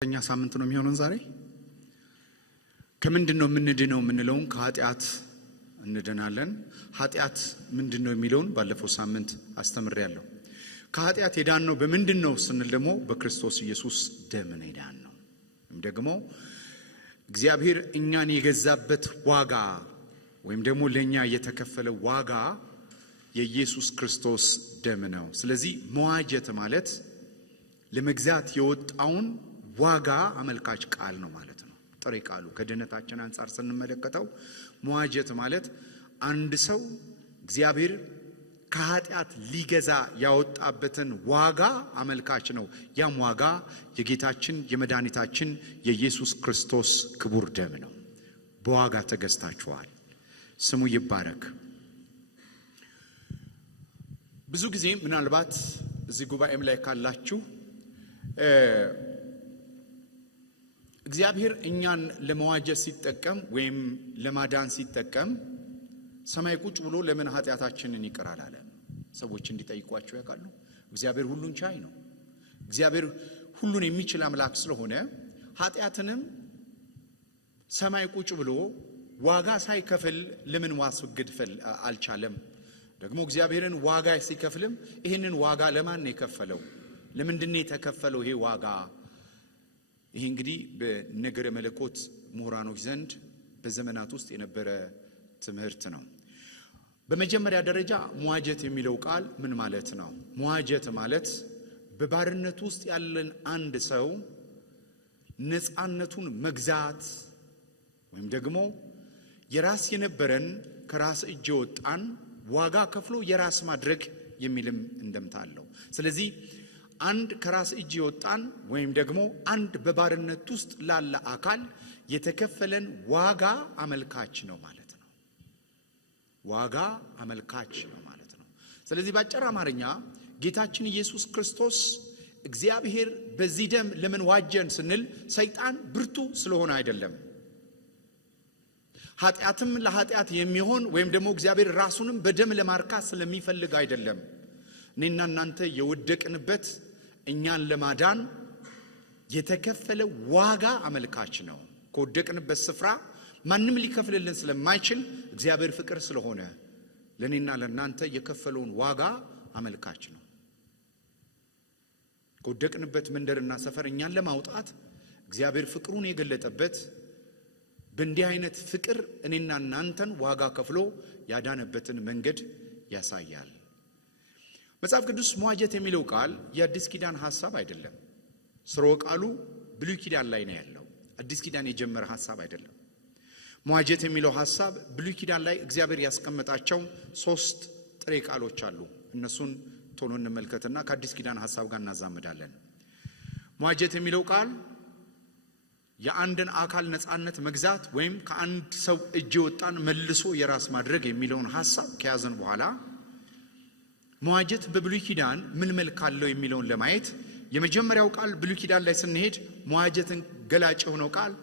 እኛ ሳምንት ነው የሚሆነው ዛሬ ከምንድነው የምንድነው የምንለውን ከኃጢአት እንድናለን። ኃጢአት ምንድነው የሚለውን ባለፈው ሳምንት አስተምሬያለሁ። ከኃጢአት የዳንነው በምንድነው ስንል ደግሞ በክርስቶስ ኢየሱስ ደም ነው የዳንነው። ደግሞ እግዚአብሔር እኛን የገዛበት ዋጋ ወይም ደግሞ ለኛ የተከፈለ ዋጋ የኢየሱስ ክርስቶስ ደም ነው። ስለዚህ መዋጀት ማለት ለመግዛት የወጣውን ዋጋ አመልካች ቃል ነው ማለት ነው። ጥሬ ቃሉ ከድነታችን አንፃር ስንመለከተው መዋጀት ማለት አንድ ሰው እግዚአብሔር ከኃጢአት ሊገዛ ያወጣበትን ዋጋ አመልካች ነው። ያም ዋጋ የጌታችን የመድኃኒታችን የኢየሱስ ክርስቶስ ክቡር ደም ነው። በዋጋ ተገዝታችኋል። ስሙ ይባረክ። ብዙ ጊዜ ምናልባት እዚህ ጉባኤም ላይ ካላችሁ እግዚአብሔር እኛን ለመዋጀት ሲጠቀም ወይም ለማዳን ሲጠቀም ሰማይ ቁጭ ብሎ ለምን ኃጢአታችንን ይቅር አላለ? ሰዎች እንዲጠይቋቸው ያውቃሉ። እግዚአብሔር ሁሉን ቻይ ነው። እግዚአብሔር ሁሉን የሚችል አምላክ ስለሆነ ኃጢአትንም ሰማይ ቁጭ ብሎ ዋጋ ሳይከፍል ለምን ማስወገድ አልቻለም? ደግሞ እግዚአብሔርን ዋጋ ሲከፍልም ይሄንን ዋጋ ለማን ነው የከፈለው? ለምንድነው የተከፈለው ይሄ ዋጋ? ይሄ እንግዲህ በነገረ መለኮት ምሁራኖች ዘንድ በዘመናት ውስጥ የነበረ ትምህርት ነው። በመጀመሪያ ደረጃ መዋጀት የሚለው ቃል ምን ማለት ነው? መዋጀት ማለት በባርነት ውስጥ ያለን አንድ ሰው ነፃነቱን መግዛት ወይም ደግሞ የራስ የነበረን ከራስ እጅ ወጣን ዋጋ ከፍሎ የራስ ማድረግ የሚልም እንደምታ አለው። ስለዚህ አንድ ከራስ እጅ ወጣን ወይም ደግሞ አንድ በባርነት ውስጥ ላለ አካል የተከፈለን ዋጋ አመልካች ነው ማለት ነው። ዋጋ አመልካች ነው ማለት ነው። ስለዚህ በአጭር አማርኛ ጌታችን ኢየሱስ ክርስቶስ እግዚአብሔር በዚህ ደም ለምን ዋጀን ስንል ሰይጣን ብርቱ ስለሆነ አይደለም። ኃጢአትም ለኃጢአት የሚሆን ወይም ደግሞ እግዚአብሔር ራሱንም በደም ለማርካት ስለሚፈልግ አይደለም። እኔና እናንተ የወደቅንበት እኛን ለማዳን የተከፈለ ዋጋ አመልካች ነው። ከወደቅንበት ስፍራ ማንም ሊከፍልልን ስለማይችል እግዚአብሔር ፍቅር ስለሆነ ለኔና ለናንተ የከፈለውን ዋጋ አመልካች ነው። ከወደቅንበት መንደርና ሰፈር እኛን ለማውጣት እግዚአብሔር ፍቅሩን የገለጠበት በእንዲህ አይነት ፍቅር እኔና እናንተን ዋጋ ከፍሎ ያዳነበትን መንገድ ያሳያል። መጽሐፍ ቅዱስ መዋጀት የሚለው ቃል የአዲስ ኪዳን ሐሳብ አይደለም። ስርወ ቃሉ ብሉይ ኪዳን ላይ ነው ያለው። አዲስ ኪዳን የጀመረ ሐሳብ አይደለም። መዋጀት የሚለው ሐሳብ ብሉይ ኪዳን ላይ እግዚአብሔር ያስቀመጣቸው 3 ጥሬ ቃሎች አሉ። እነሱን ቶሎ እንመልከትና ከአዲስ ኪዳን ሐሳብ ጋር እናዛምዳለን። መዋጀት የሚለው ቃል የአንድን አካል ነፃነት መግዛት ወይም ከአንድ ሰው እጅ ወጣን መልሶ የራስ ማድረግ የሚለውን ሐሳብ ከያዘን በኋላ መዋጀት በብሉይ ኪዳን ምን መልክ አለው የሚለውን ለማየት የመጀመሪያው ቃል ብሉይ ኪዳን ላይ ስንሄድ መዋጀትን ገላጭ የሆነው ቃል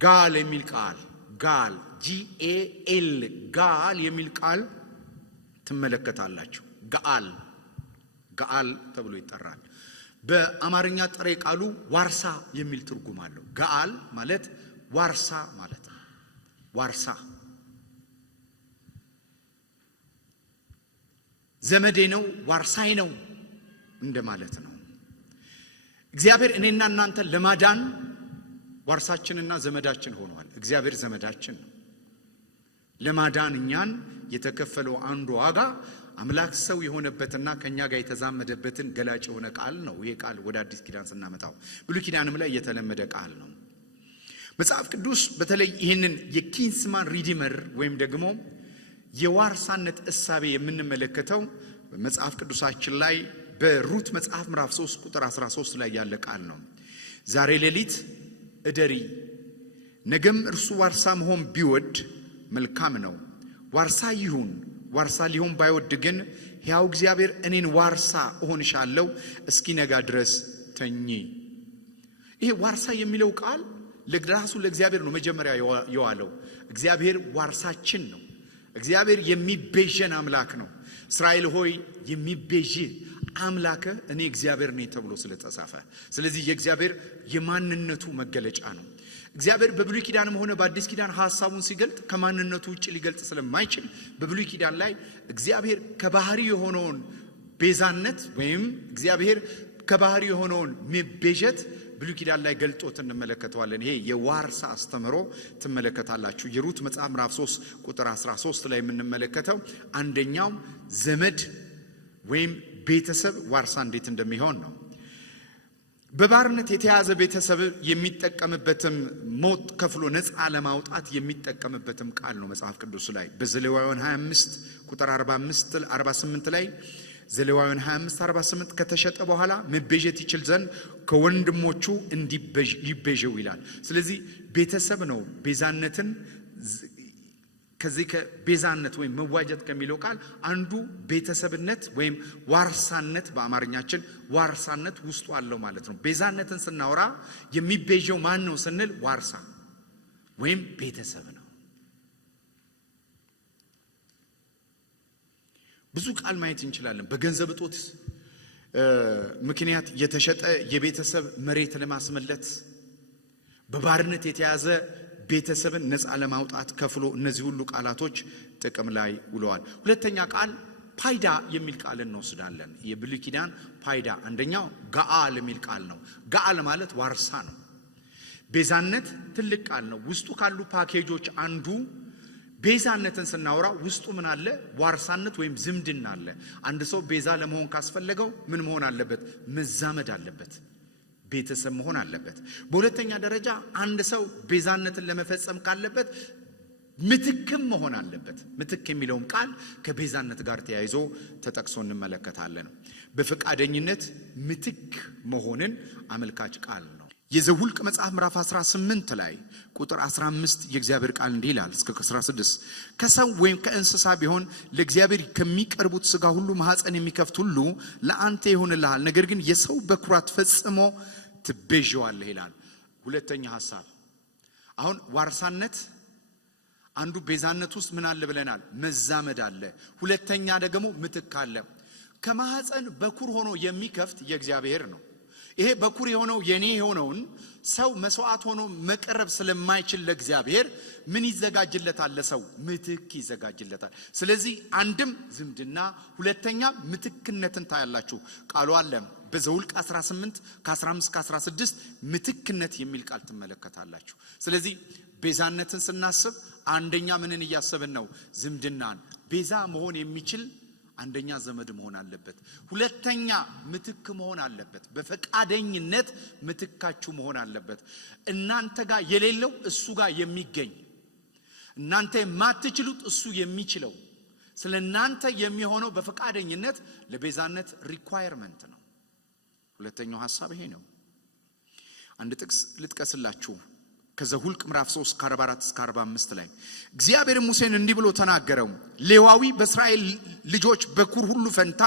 ጋል የሚል ቃል ጋል GAL ጋል የሚል ቃል ትመለከታላችሁ። ጋል ተብሎ ይጠራል። በአማርኛ ጥሬ ቃሉ ዋርሳ የሚል ትርጉም አለው። ጋል ማለት ዋርሳ ማለት ነው። ዋርሳ ዘመዴ ነው፣ ዋርሳይ ነው እንደማለት ነው። እግዚአብሔር እኔና እናንተ ለማዳን ዋርሳችንና ዘመዳችን ሆኗል። እግዚአብሔር ዘመዳችን ነው። ለማዳን እኛን የተከፈለው አንዱ ዋጋ አምላክ ሰው የሆነበትና ከኛ ጋር የተዛመደበትን ገላጭ የሆነ ቃል ነው። ይሄ ቃል ወደ አዲስ ኪዳን ስናመጣው ብሉይ ኪዳንም ላይ የተለመደ ቃል ነው። መጽሐፍ ቅዱስ በተለይ ይህንን የኪንስማን ሪዲመር ወይም ደግሞ የዋርሳነት እሳቤ የምንመለከተው በመጽሐፍ ቅዱሳችን ላይ በሩት መጽሐፍ ምዕራፍ 3 ቁጥር 13 ላይ ያለ ቃል ነው። ዛሬ ሌሊት እደሪ፣ ነገም እርሱ ዋርሳ መሆን ቢወድ መልካም ነው። ዋርሳ ይሁን፣ ዋርሳ ሊሆን ባይወድ ግን ሕያው እግዚአብሔር እኔን ዋርሳ እሆንሻለሁ፣ እስኪነጋ ድረስ ተኚ። ይሄ ዋርሳ የሚለው ቃል ለራሱ ለእግዚአብሔር ነው መጀመሪያ የዋለው። እግዚአብሔር ዋርሳችን ነው። እግዚአብሔር የሚቤዠን አምላክ ነው። እስራኤል ሆይ የሚቤዥ አምላከ እኔ እግዚአብሔር ነኝ ተብሎ ስለተጻፈ ስለዚህ የእግዚአብሔር የማንነቱ መገለጫ ነው። እግዚአብሔር በብሉይ ኪዳንም ሆነ በአዲስ ኪዳን ሐሳቡን ሲገልጥ ከማንነቱ ውጪ ሊገልጥ ስለማይችል በብሉይ ኪዳን ላይ እግዚአብሔር ከባህሪ የሆነውን ቤዛነት ወይም እግዚአብሔር ከባህሪ የሆነውን መቤዠት ብሉይ ኪዳን ላይ ገልጦት እንመለከተዋለን። ይሄ የዋርሳ አስተምሮ ትመለከታላችሁ። የሩት መጽሐፍ ምዕራፍ 3 ቁጥር 13 ላይ የምንመለከተው አንደኛው ዘመድ ወይም ቤተሰብ ዋርሳ እንዴት እንደሚሆን ነው። በባርነት የተያዘ ቤተሰብ የሚጠቀምበትም ሞት ከፍሎ ነፃ ለማውጣት የሚጠቀምበትም ቃል ነው መጽሐፍ ቅዱስ ላይ በዘሌዋውያን 25 ቁጥር 48 ላይ ዘሌዋውያን 25:48 ከተሸጠ በኋላ መቤዠት ይችል ዘንድ ከወንድሞቹ ይቤዠው ይላል። ስለዚህ ቤተሰብ ነው ቤዛነትን ከዚህ ከቤዛነት ወይም መዋጀት ከሚለው ቃል አንዱ ቤተሰብነት ወይም ዋርሳነት በአማርኛችን ዋርሳነት ውስጡ አለው ማለት ነው። ቤዛነትን ስናወራ የሚቤዠው ማን ነው ስንል ዋርሳ ወይም ቤተሰብ ነው። ብዙ ቃል ማየት እንችላለን። በገንዘብ እጦት ምክንያት የተሸጠ የቤተሰብ መሬት ለማስመለት በባርነት የተያዘ ቤተሰብን ነፃ ለማውጣት ከፍሎ እነዚህ ሁሉ ቃላቶች ጥቅም ላይ ውለዋል። ሁለተኛ ቃል ፓይዳ የሚል ቃል እንወስዳለን። የብሉይ ኪዳን ፓይዳ አንደኛው ጋአል የሚል ቃል ነው። ጋአል ማለት ዋርሳ ነው። ቤዛነት ትልቅ ቃል ነው። ውስጡ ካሉ ፓኬጆች አንዱ ቤዛነትን ስናወራ ውስጡ ምን አለ? ዋርሳነት ወይም ዝምድና አለ። አንድ ሰው ቤዛ ለመሆን ካስፈለገው ምን መሆን አለበት? መዛመድ አለበት፣ ቤተሰብ መሆን አለበት። በሁለተኛ ደረጃ አንድ ሰው ቤዛነትን ለመፈጸም ካለበት ምትክም መሆን አለበት። ምትክ የሚለውም ቃል ከቤዛነት ጋር ተያይዞ ተጠቅሶ እንመለከታለን። በፈቃደኝነት ምትክ መሆንን አመልካች ቃል ነው። የዘኍልቍ መጽሐፍ ምዕራፍ 18 ላይ ቁጥር 15 የእግዚአብሔር ቃል እንዲህ ይላል እስከ 16 ከሰው ወይም ከእንስሳ ቢሆን ለእግዚአብሔር ከሚቀርቡት ሥጋ ሁሉ ማኅፀን የሚከፍት ሁሉ ለአንተ ይሆንልሃል፣ ነገር ግን የሰው በኩራት ፈጽሞ ትቤዠዋለህ ይላል። ሁለተኛ ሐሳብ አሁን ዋርሳነት አንዱ ቤዛነት ውስጥ ምን አለ ብለናል? መዛመድ አለ። ሁለተኛ ደግሞ ምትክ አለ። ከማኅፀን በኩር ሆኖ የሚከፍት የእግዚአብሔር ነው። ይሄ በኩር የሆነው የኔ የሆነውን ሰው መስዋዕት ሆኖ መቀረብ ስለማይችል ለእግዚአብሔር ምን ይዘጋጅለታል? ለሰው ምትክ ይዘጋጅለታል። ስለዚህ አንድም ዝምድና፣ ሁለተኛ ምትክነትን ታያላችሁ። ቃሉ አለ በዘኍልቍ 18 ከ15-16 ምትክነት የሚል ቃል ትመለከታላችሁ። ስለዚህ ቤዛነትን ስናስብ አንደኛ ምንን እያሰብን ነው? ዝምድናን። ቤዛ መሆን የሚችል አንደኛ ዘመድ መሆን አለበት። ሁለተኛ ምትክ መሆን አለበት። በፈቃደኝነት ምትካችሁ መሆን አለበት። እናንተ ጋር የሌለው እሱ ጋር የሚገኝ፣ እናንተ የማትችሉት እሱ የሚችለው፣ ስለ እናንተ የሚሆነው በፈቃደኝነት ለቤዛነት ሪኳየርመንት ነው። ሁለተኛው ሐሳብ ይሄ ነው። አንድ ጥቅስ ልጥቀስላችሁ ከዘኍልቍ ምዕራፍ 3 ከ44-45 ላይ እግዚአብሔር ሙሴን እንዲህ ብሎ ተናገረው። ሌዋዊ በእስራኤል ልጆች በኩር ሁሉ ፈንታ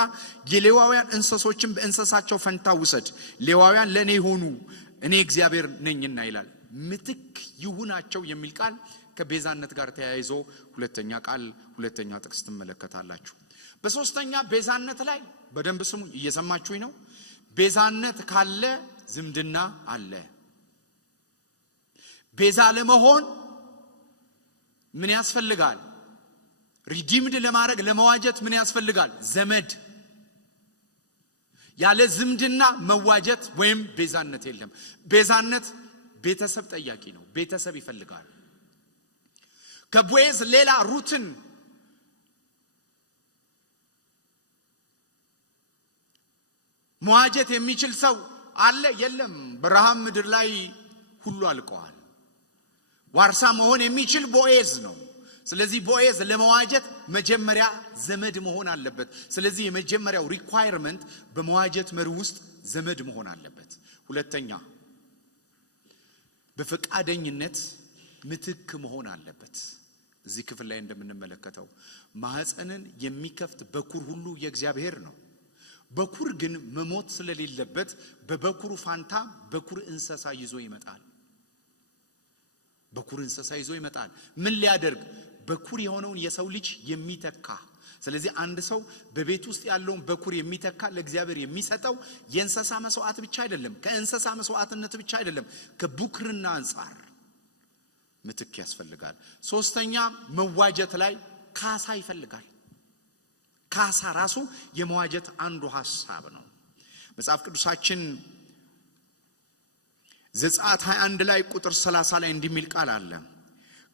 የሌዋውያን እንስሶችን በእንስሳቸው ፈንታ ውሰድ፣ ሌዋውያን ለእኔ ይሆኑ እኔ እግዚአብሔር ነኝና ይላል። ምትክ ይሁናቸው የሚል ቃል ከቤዛነት ጋር ተያይዞ ሁለተኛ ጥቅስ ትመለከታላችሁ። በሶስተኛ ቤዛነት ላይ በደንብ ስሙ፣ እየሰማችሁኝ ነው? ቤዛነት ካለ ዝምድና አለ። ቤዛ ለመሆን ምን ያስፈልጋል? ሪዲምድ ለማድረግ ለመዋጀት ምን ያስፈልጋል? ዘመድ። ያለ ዝምድና መዋጀት ወይም ቤዛነት የለም። ቤዛነት ቤተሰብ ጠያቂ ነው። ቤተሰብ ይፈልጋል። ከቦዔዝ ሌላ ሩትን መዋጀት የሚችል ሰው አለ? የለም። በረሃብ ምድር ላይ ሁሉ አልቀዋል። ዋርሳ መሆን የሚችል ቦዔዝ ነው። ስለዚህ ቦዔዝ ለመዋጀት መጀመሪያ ዘመድ መሆን አለበት። ስለዚህ የመጀመሪያው ሪኳየርመንት በመዋጀት መርህ ውስጥ ዘመድ መሆን አለበት። ሁለተኛ በፈቃደኝነት ምትክ መሆን አለበት። እዚህ ክፍል ላይ እንደምንመለከተው ማኅፀንን የሚከፍት በኩር ሁሉ የእግዚአብሔር ነው። በኩር ግን መሞት ስለሌለበት በበኩሩ ፋንታ በኩር እንስሳ ይዞ ይመጣል። በኩር እንስሳ ይዞ ይመጣል። ምን ሊያደርግ? በኩር የሆነውን የሰው ልጅ የሚተካ ስለዚህ አንድ ሰው በቤት ውስጥ ያለውን በኩር የሚተካ ለእግዚአብሔር የሚሰጠው የእንስሳ መስዋዕት ብቻ አይደለም፣ ከእንስሳ መስዋዕትነት ብቻ አይደለም፣ ከቡክርና አንጻር ምትክ ያስፈልጋል። ሶስተኛ መዋጀት ላይ ካሳ ይፈልጋል። ካሳ ራሱ የመዋጀት አንዱ ሐሳብ ነው። መጽሐፍ ቅዱሳችን ዘጸአት 21 ላይ ቁጥር 30 ላይ እንዲህ ቃል አለ።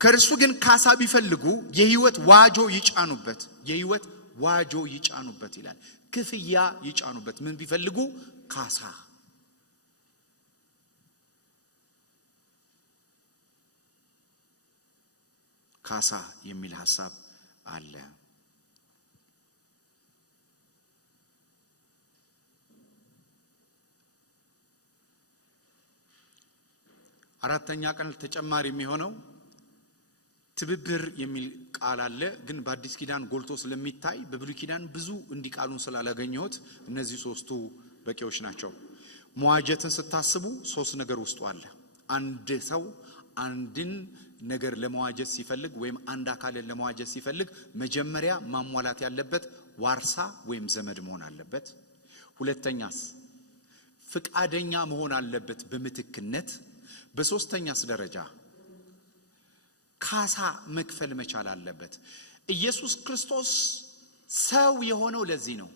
ከእርሱ ግን ካሳ ቢፈልጉ የሕይወት ዋጆ ይጫኑበት፣ የሕይወት ዋጆ ይጫኑበት ይላል። ክፍያ ይጫኑበት። ምን ቢፈልጉ? ካሳ። ካሳ የሚል ሐሳብ አለ። አራተኛ ቀን ተጨማሪ የሚሆነው ትብብር የሚል ቃል አለ። ግን በአዲስ ኪዳን ጎልቶ ስለሚታይ በብሉይ ኪዳን ብዙ እንዲቃሉን ስላላገኘሁት እነዚህ ሶስቱ በቂዎች ናቸው። መዋጀትን ስታስቡ ሶስት ነገር ውስጡ አለ። አንድ ሰው አንድን ነገር ለመዋጀት ሲፈልግ ወይም አንድ አካልን ለመዋጀት ሲፈልግ መጀመሪያ ማሟላት ያለበት ዋርሳ ወይም ዘመድ መሆን አለበት። ሁለተኛስ ፍቃደኛ መሆን አለበት በምትክነት። በሶስተኛስ ደረጃ ካሳ መክፈል መቻል አለበት። ኢየሱስ ክርስቶስ ሰው የሆነው ለዚህ ነው።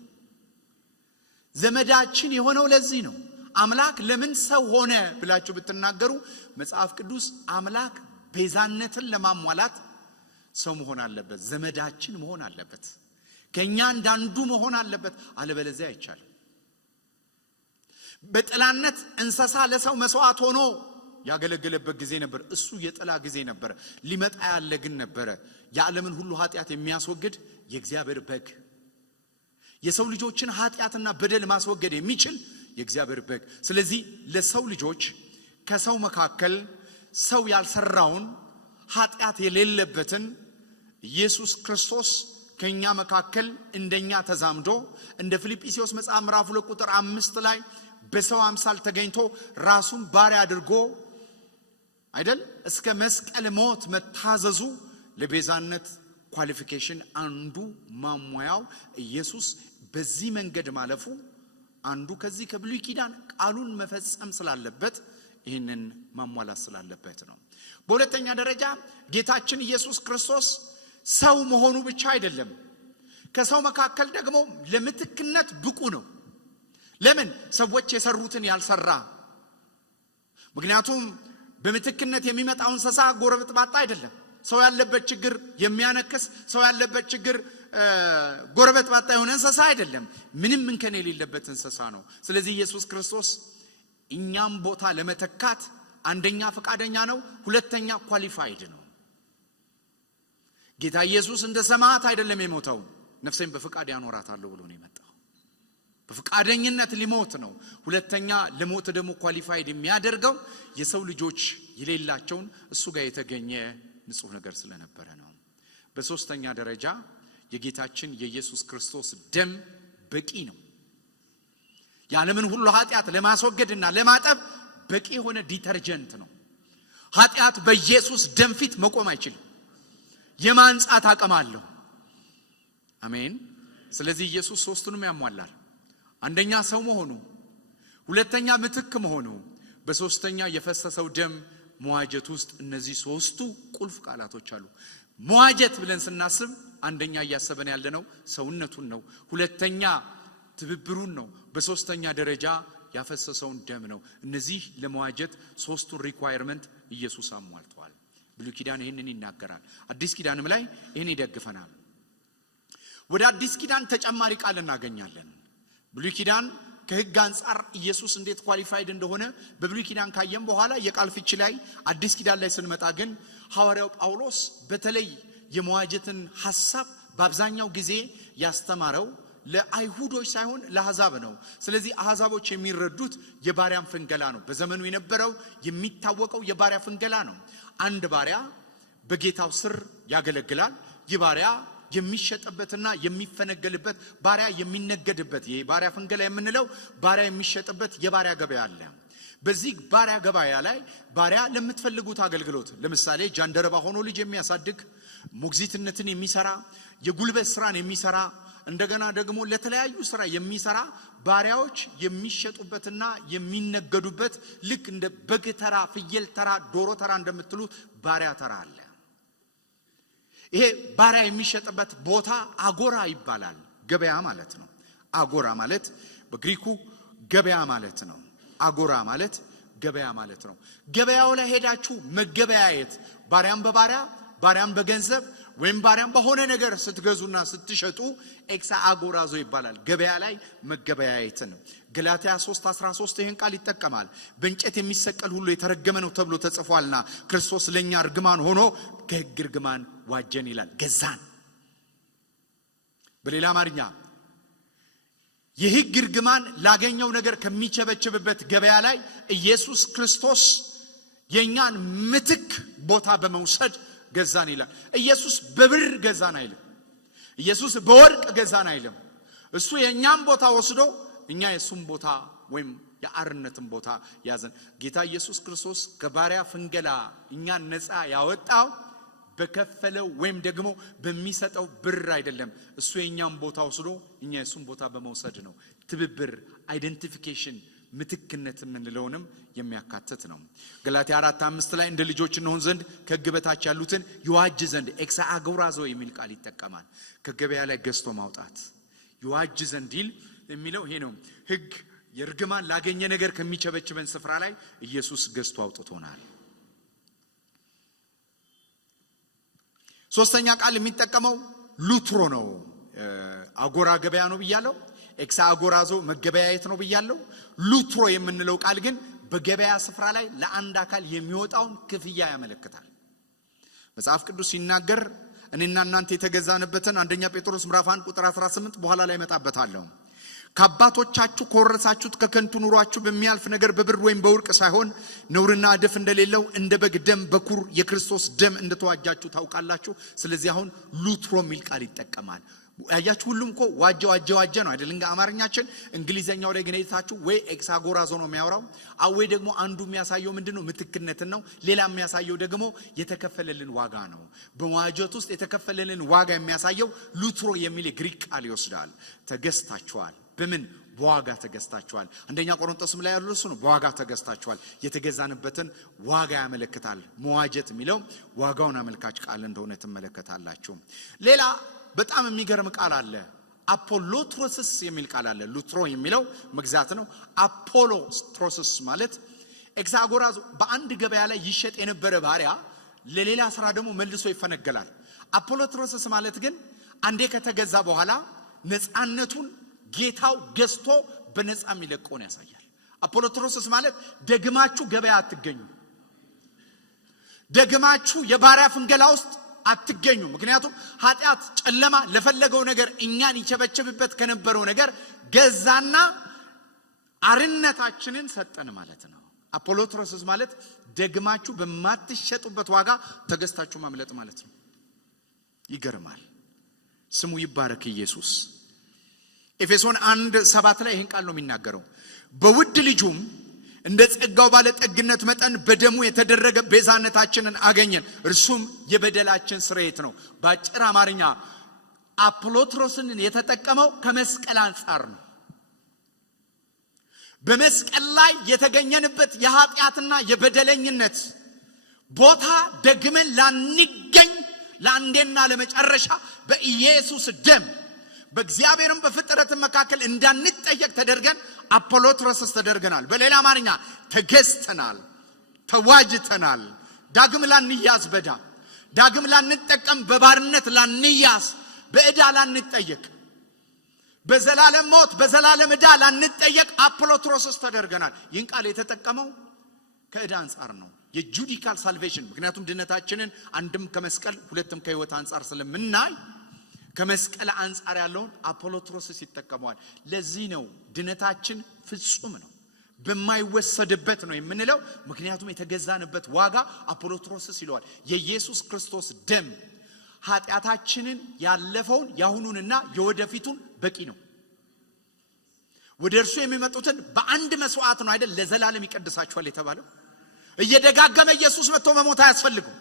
ዘመዳችን የሆነው ለዚህ ነው። አምላክ ለምን ሰው ሆነ ብላችሁ ብትናገሩ መጽሐፍ ቅዱስ አምላክ ቤዛነትን ለማሟላት ሰው መሆን አለበት፣ ዘመዳችን መሆን አለበት፣ ከኛ እንዳንዱ መሆን አለበት። አለበለዚያ አይቻልም። በጥላነት እንስሳ ለሰው መስዋዕት ሆኖ ያገለገለበት ጊዜ ነበር። እሱ የጥላ ጊዜ ነበር። ሊመጣ ያለ ግን ነበረ የዓለምን ሁሉ ኃጢአት የሚያስወግድ የእግዚአብሔር በግ፣ የሰው ልጆችን ኃጢአትና በደል ማስወገድ የሚችል የእግዚአብሔር በግ። ስለዚህ ለሰው ልጆች ከሰው መካከል ሰው ያልሰራውን ኃጢአት የሌለበትን ኢየሱስ ክርስቶስ ከኛ መካከል እንደኛ ተዛምዶ እንደ ፊልጵስዩስ መጽሐፍ ምዕራፍ 2 ቁጥር 5 ላይ በሰው አምሳል ተገኝቶ ራሱን ባሪያ አድርጎ አይደል እስከ መስቀል ሞት መታዘዙ ለቤዛነት ኳሊፊኬሽን አንዱ ማሟያው ኢየሱስ በዚህ መንገድ ማለፉ አንዱ ከዚህ ከብሉይ ኪዳን ቃሉን መፈጸም ስላለበት ይህንን ማሟላት ስላለበት ነው። በሁለተኛ ደረጃ ጌታችን ኢየሱስ ክርስቶስ ሰው መሆኑ ብቻ አይደለም፣ ከሰው መካከል ደግሞ ለምትክነት ብቁ ነው። ለምን? ሰዎች የሰሩትን ያልሰራ። ምክንያቱም በምትክነት የሚመጣው እንስሳ ጎረቤት ባጣ አይደለም። ሰው ያለበት ችግር የሚያነክስ፣ ሰው ያለበት ችግር ጎረቤት ባጣ የሆነ እንስሳ አይደለም። ምንም እንከን የሌለበት እንስሳ ነው። ስለዚህ ኢየሱስ ክርስቶስ እኛም ቦታ ለመተካት አንደኛ ፈቃደኛ ነው፣ ሁለተኛ ኳሊፋይድ ነው። ጌታ ኢየሱስ እንደ ሰማዕት አይደለም የሞተው፣ ነፍሴን በፈቃድ ያኖራታለሁ ብሎ ነው የመጣው። በፈቃደኝነት ሊሞት ነው። ሁለተኛ ለሞት ደግሞ ኳሊፋይድ የሚያደርገው የሰው ልጆች የሌላቸውን እሱ ጋር የተገኘ ንጹህ ነገር ስለነበረ ነው። በሶስተኛ ደረጃ የጌታችን የኢየሱስ ክርስቶስ ደም በቂ ነው። የዓለምን ሁሉ ኃጢአት ለማስወገድና ለማጠብ በቂ የሆነ ዲተርጀንት ነው። ኃጢአት በኢየሱስ ደም ፊት መቆም አይችልም። የማንጻት አቅም አለው። አሜን። ስለዚህ ኢየሱስ ሶስቱንም ያሟላል። አንደኛ ሰው መሆኑ፣ ሁለተኛ ምትክ መሆኑ፣ በሶስተኛ የፈሰሰው ደም መዋጀት ውስጥ እነዚህ ሶስቱ ቁልፍ ቃላቶች አሉ። መዋጀት ብለን ስናስብ አንደኛ እያሰበን ያለነው ሰውነቱን ነው። ሁለተኛ ትብብሩን ነው። በሶስተኛ ደረጃ ያፈሰሰውን ደም ነው። እነዚህ ለመዋጀት ሶስቱን ሪኳየርመንት ኢየሱስ አሟልቷል። ብሉይ ኪዳን ይህንን ይናገራል። አዲስ ኪዳንም ላይ ይህን ይደግፈናል። ወደ አዲስ ኪዳን ተጨማሪ ቃል እናገኛለን። ብሉይ ኪዳን ከሕግ አንጻር ኢየሱስ እንዴት ኳሊፋይድ እንደሆነ በብሉይ ኪዳን ካየን በኋላ የቃል ፍቺ ላይ አዲስ ኪዳን ላይ ስንመጣ ግን ሐዋርያው ጳውሎስ በተለይ የመዋጀትን ሐሳብ በአብዛኛው ጊዜ ያስተማረው ለአይሁዶች ሳይሆን ለአሕዛብ ነው። ስለዚህ አሕዛቦች የሚረዱት የባሪያን ፍንገላ ነው። በዘመኑ የነበረው የሚታወቀው የባሪያ ፍንገላ ነው። አንድ ባሪያ በጌታው ስር ያገለግላል። ይህ ባሪያ የሚሸጥበትና የሚፈነገልበት፣ ባሪያ የሚነገድበት፣ ይሄ ባሪያ ፍንገላ የምንለው ባሪያ የሚሸጥበት የባሪያ ገበያ አለ። በዚህ ባሪያ ገበያ ላይ ባሪያ ለምትፈልጉት አገልግሎት ለምሳሌ ጃንደረባ ሆኖ ልጅ የሚያሳድግ ሞግዚትነትን የሚሰራ የጉልበት ስራን የሚሰራ እንደገና ደግሞ ለተለያዩ ስራ የሚሰራ ባሪያዎች የሚሸጡበትና የሚነገዱበት ልክ እንደ በግ ተራ ፍየል ተራ ዶሮ ተራ እንደምትሉ ባሪያ ተራ አለ። ይሄ ባሪያ የሚሸጥበት ቦታ አጎራ ይባላል። ገበያ ማለት ነው። አጎራ ማለት በግሪኩ ገበያ ማለት ነው። አጎራ ማለት ገበያ ማለት ነው። ገበያው ላይ ሄዳችሁ መገበያየት ባሪያም በባሪያ ባሪያም በገንዘብ ወይም ባሪያም በሆነ ነገር ስትገዙና ስትሸጡ ኤክሳ አጎራዞ ይባላል። ገበያ ላይ መገበያየት ነው። ገላትያ 3:13 ይሄን ቃል ይጠቀማል። በእንጨት የሚሰቀል ሁሉ የተረገመ ነው ተብሎ ተጽፏልና ክርስቶስ ለኛ እርግማን ሆኖ ከሕግ እርግማን ዋጀን ይላል። ገዛን። በሌላ አማርኛ የሕግ እርግማን ላገኘው ነገር ከሚቸበችብበት ገበያ ላይ ኢየሱስ ክርስቶስ የኛን ምትክ ቦታ በመውሰድ ገዛን ይላል። ኢየሱስ በብር ገዛን አይልም። ኢየሱስ በወርቅ ገዛን አይልም። እሱ የኛን ቦታ ወስዶ እኛ የሱን ቦታ ወይም የአርነትን ቦታ ያዘን። ጌታ ኢየሱስ ክርስቶስ ከባሪያ ፍንገላ እኛን ነፃ ያወጣው በከፈለው ወይም ደግሞ በሚሰጠው ብር አይደለም። እሱ የኛን ቦታ ወስዶ እኛ የሱን ቦታ በመውሰድ ነው። ትብብር አይደንቲፊኬሽን ምትክነት የምንለውንም የሚያካትት ነው። ገላትያ 4:5 ላይ እንደ ልጆች እንሆን ዘንድ ከሕግ በታች ያሉትን ይዋጅ ዘንድ ኤክሳ አጎራዞ የሚል ቃል ይጠቀማል። ከገበያ ላይ ገዝቶ ማውጣት ይዋጅ ዘንድ ይል የሚለው ይሄ ነው። ሕግ የርግማን ላገኘ ነገር ከሚቸበችበን ስፍራ ላይ ኢየሱስ ገዝቶ አውጥቶናል። ሶስተኛ ቃል የሚጠቀመው ሉትሮ ነው። አጎራ ገበያ ነው ብያለሁ። ኤክሳ አጎራዞ መገበያየት ነው ብያለሁ። ሉትሮ የምንለው ቃል ግን በገበያ ስፍራ ላይ ለአንድ አካል የሚወጣውን ክፍያ ያመለክታል። መጽሐፍ ቅዱስ ሲናገር እኔና እናንተ የተገዛንበትን አንደኛ ጴጥሮስ ምዕራፍ 1 ቁጥር 18 በኋላ ላይ መጣበታለሁ። ከአባቶቻችሁ ከወረሳችሁት ከከንቱ ኑሯችሁ በሚያልፍ ነገር በብር ወይም በወርቅ ሳይሆን ነውርና እድፍ እንደሌለው እንደ በግ ደም በኩር የክርስቶስ ደም እንደተዋጃችሁ ታውቃላችሁ። ስለዚህ አሁን ሉትሮ የሚል ቃል ይጠቀማል። ያያችሁ ሁሉም እኮ ዋጀ ነው አይደል? አማርኛችን እንግሊዘኛው ላይ ግን አይታችሁ ወይ ኤክሳ አጎራዞ ነው የሚያወራው ወይ ደግሞ አንዱ የሚያሳየው ምንድነው ምትክነትን ነው። ሌላ የሚያሳየው ደግሞ የተከፈለልን ዋጋ ነው። በዋጀት ውስጥ የተከፈለልን ዋጋ የሚያሳየው ሉትሮ የሚል ግሪክ ቃል ይወስዳል። ተገዝታችኋል። በምን? በዋጋ ተገዝታችኋል። አንደኛ ቆሮንቶስም ላይ ያለው እሱ ነው። በዋጋ ተገዝታችኋል። የተገዛንበትን ዋጋ ያመለክታል። መዋጀት የሚለው ዋጋውን አመልካች ቃል እንደሆነ ትመለከታላችሁ። ሌላ በጣም የሚገርም ቃል አለ። አፖሎትሮስስ የሚል ቃል አለ። ሉትሮ የሚለው መግዛት ነው። አፖሎትሮስስ ማለት ኤክሳ አጎራዞ በአንድ ገበያ ላይ ይሸጥ የነበረ ባሪያ ለሌላ ስራ ደግሞ መልሶ ይፈነገላል። አፖሎትሮስስ ማለት ግን አንዴ ከተገዛ በኋላ ነፃነቱን ጌታው ገዝቶ በነፃ የሚለቀውን ያሳያል። አፖሎትሮስስ ማለት ደግማችሁ ገበያ አትገኙ፣ ደግማችሁ የባሪያ ፍንገላ ውስጥ አትገኙ። ምክንያቱም ኃጢአት ጨለማ ለፈለገው ነገር እኛን ይቸበቸብበት ከነበረው ነገር ገዛና አርነታችንን ሰጠን ማለት ነው። አፖሎትሮስስ ማለት ደግማችሁ በማትሸጡበት ዋጋ ተገዝታችሁ ማምለጥ ማለት ነው። ይገርማል። ስሙ ይባረክ ኢየሱስ። ኤፌሶን 1:7 ላይ ይህን ቃል ነው የሚናገረው። በውድ ልጁም እንደ ጸጋው ባለጠግነት መጠን በደሙ የተደረገ ቤዛነታችንን አገኘን፣ እርሱም የበደላችን ስርየት ነው። በአጭር አማርኛ አፖሎትሮስን የተጠቀመው ከመስቀል አንጻር ነው። በመስቀል ላይ የተገኘንበት የኃጢአትና የበደለኝነት ቦታ ደግመን ላንገኝ ለአንዴና ለመጨረሻ በኢየሱስ ደም በእግዚአብሔርም በፍጥረትም መካከል እንዳንጠየቅ ተደርገን አፖሎትሮስስ ተደርገናል። በሌላ አማርኛ ተገዝተናል፣ ተዋጅተናል። ዳግም ላንያዝ በዳ ዳግም ላንጠቀም በባርነት ላንያዝ በዕዳ ላንጠየቅ በዘላለም ሞት በዘላለም ዕዳ ላንጠየቅ አፖሎትሮስስ ተደርገናል። ይህን ቃል የተጠቀመው ከዕዳ አንጻር ነው። የጁዲካል ሳልቬሽን ምክንያቱም ድነታችንን አንድም ከመስቀል ሁለትም ከሕይወት አንጻር ስለምናይ ከመስቀል አንጻር ያለውን አፖሎትሮስስ ይጠቀመዋል። ለዚህ ነው ድነታችን ፍጹም ነው በማይወሰድበት ነው የምንለው። ምክንያቱም የተገዛንበት ዋጋ አፖሎትሮስስ ይለዋል። የኢየሱስ ክርስቶስ ደም ኃጢአታችንን ያለፈውን ያሁኑንና የወደፊቱን በቂ ነው። ወደ እርሱ የሚመጡትን በአንድ መስዋዕት ነው አይደል ለዘላለም ይቀድሳቸዋል የተባለው። እየደጋገመ ኢየሱስ መጥቶ መሞት አያስፈልግም።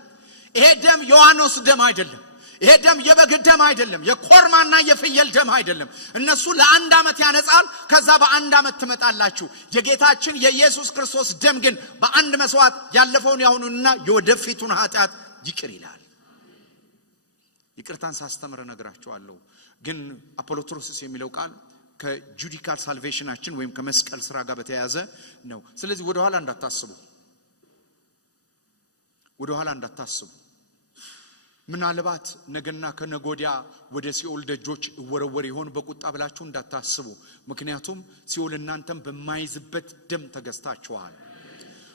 ይሄ ደም የዋኖስ ደም አይደለም። ይሄ ደም የበግ ደም አይደለም። የኮርማና የፍየል ደም አይደለም። እነሱ ለአንድ ዓመት ያነጻል። ከዛ በአንድ ዓመት ትመጣላችሁ። የጌታችን የኢየሱስ ክርስቶስ ደም ግን በአንድ መስዋዕት ያለፈውን ያሁኑንና የወደፊቱን ኃጢአት ይቅር ይላል። ይቅርታን ሳስተምር እነግራችኋለሁ። ግን አፖሎትሮሲስ የሚለው ቃል ከጁዲካል ሳልቬሽናችን ወይም ከመስቀል ስራ ጋር በተያያዘ ነው። ስለዚህ ወደ ኋላ እንዳታስቡ። ምናልባት ነገና ከነጎዲያ ወደ ሲኦል ደጆች እወረወር ይሆን በቁጣ ብላችሁ እንዳታስቡ። ምክንያቱም ሲኦል እናንተም በማይዝበት ደም ተገዝታችኋል።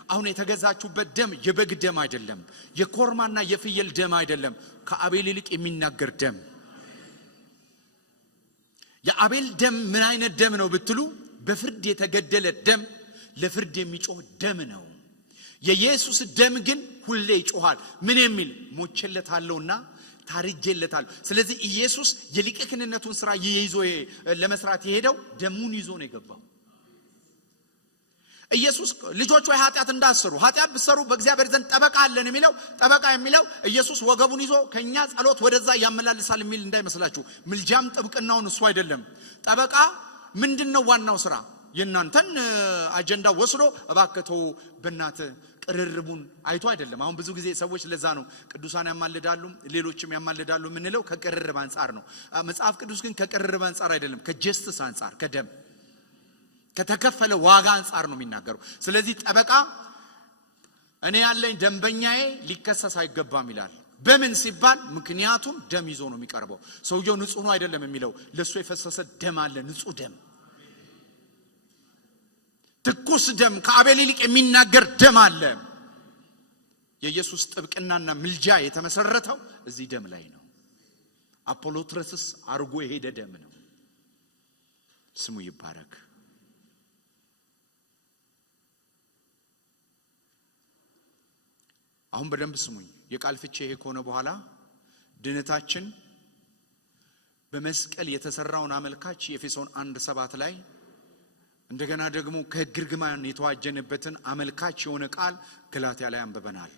አሁን የተገዛችሁበት ደም የበግ ደም አይደለም። የኮርማና የፍየል ደም አይደለም። ከአቤል ይልቅ የሚናገር ደም። የአቤል ደም ምን አይነት ደም ነው ብትሉ በፍርድ የተገደለ ደም፣ ለፍርድ የሚጮህ ደም ነው። የኢየሱስ ደም ግን ሁሌ ይጮሃል። ምን የሚል ሞቼለታለሁና ታርጄለታለሁ። ስለዚህ ኢየሱስ የሊቀ ክህነቱን ስራ ይይዞ ለመስራት የሄደው ደሙን ይዞ ነው የገባው። ኢየሱስ ልጆች ወይ ኃጢአት እንዳሰሩ ኃጢአት ብሰሩ በእግዚአብሔር ዘንድ ጠበቃ አለን የሚለው ጠበቃ የሚለው ኢየሱስ ወገቡን ይዞ ከኛ ጸሎት ወደዛ ያመላልሳል የሚል እንዳይመስላችሁ። ምልጃም ጥብቅናውን እሱ አይደለም። ጠበቃ ምንድነው? ዋናው ስራ የናንተን አጀንዳ ወስዶ እባከቶ በእናት ቅርርቡን አይቶ አይደለም። አሁን ብዙ ጊዜ ሰዎች ለዛ ነው ቅዱሳን ያማልዳሉ ሌሎችም ያማልዳሉ ምንለው ከቅርርብ አንፃር ነው። መጽሐፍ ቅዱስ ግን ከቅርርብ አንፃር አይደለም፣ ከጀስትስ አንፃር ከደም ከተከፈለ ዋጋ አንፃር ነው የሚናገረው። ስለዚህ ጠበቃ እኔ ያለኝ ደንበኛዬ ሊከሰስ አይገባም ይላል። በምን ሲባል ምክንያቱም ደም ይዞ ነው የሚቀርበው። ሰውየው ንጹህ ነው አይደለም የሚለው ለሱ የፈሰሰ ደም አለ፣ ንጹህ ደም፣ ትኩስ ደም፣ ከአቤል ይልቅ የሚናገር ደም አለ። የኢየሱስ ጥብቅናና ምልጃ የተመሰረተው እዚህ ደም ላይ ነው። አፖሎትሮሲስ አርጎ የሄደ ደም ነው። ስሙ ይባረክ። አሁን በደንብ ስሙኝ። የቃል ፍቺ ይሄ ከሆነ በኋላ ድነታችን በመስቀል የተሰራውን አመልካች የኤፌሶን 1:7 ላይ እንደገና ደግሞ ከሕግ እርግማን የተዋጀንበትን አመልካች የሆነ ቃል ገላትያ ላይ አንብበናል።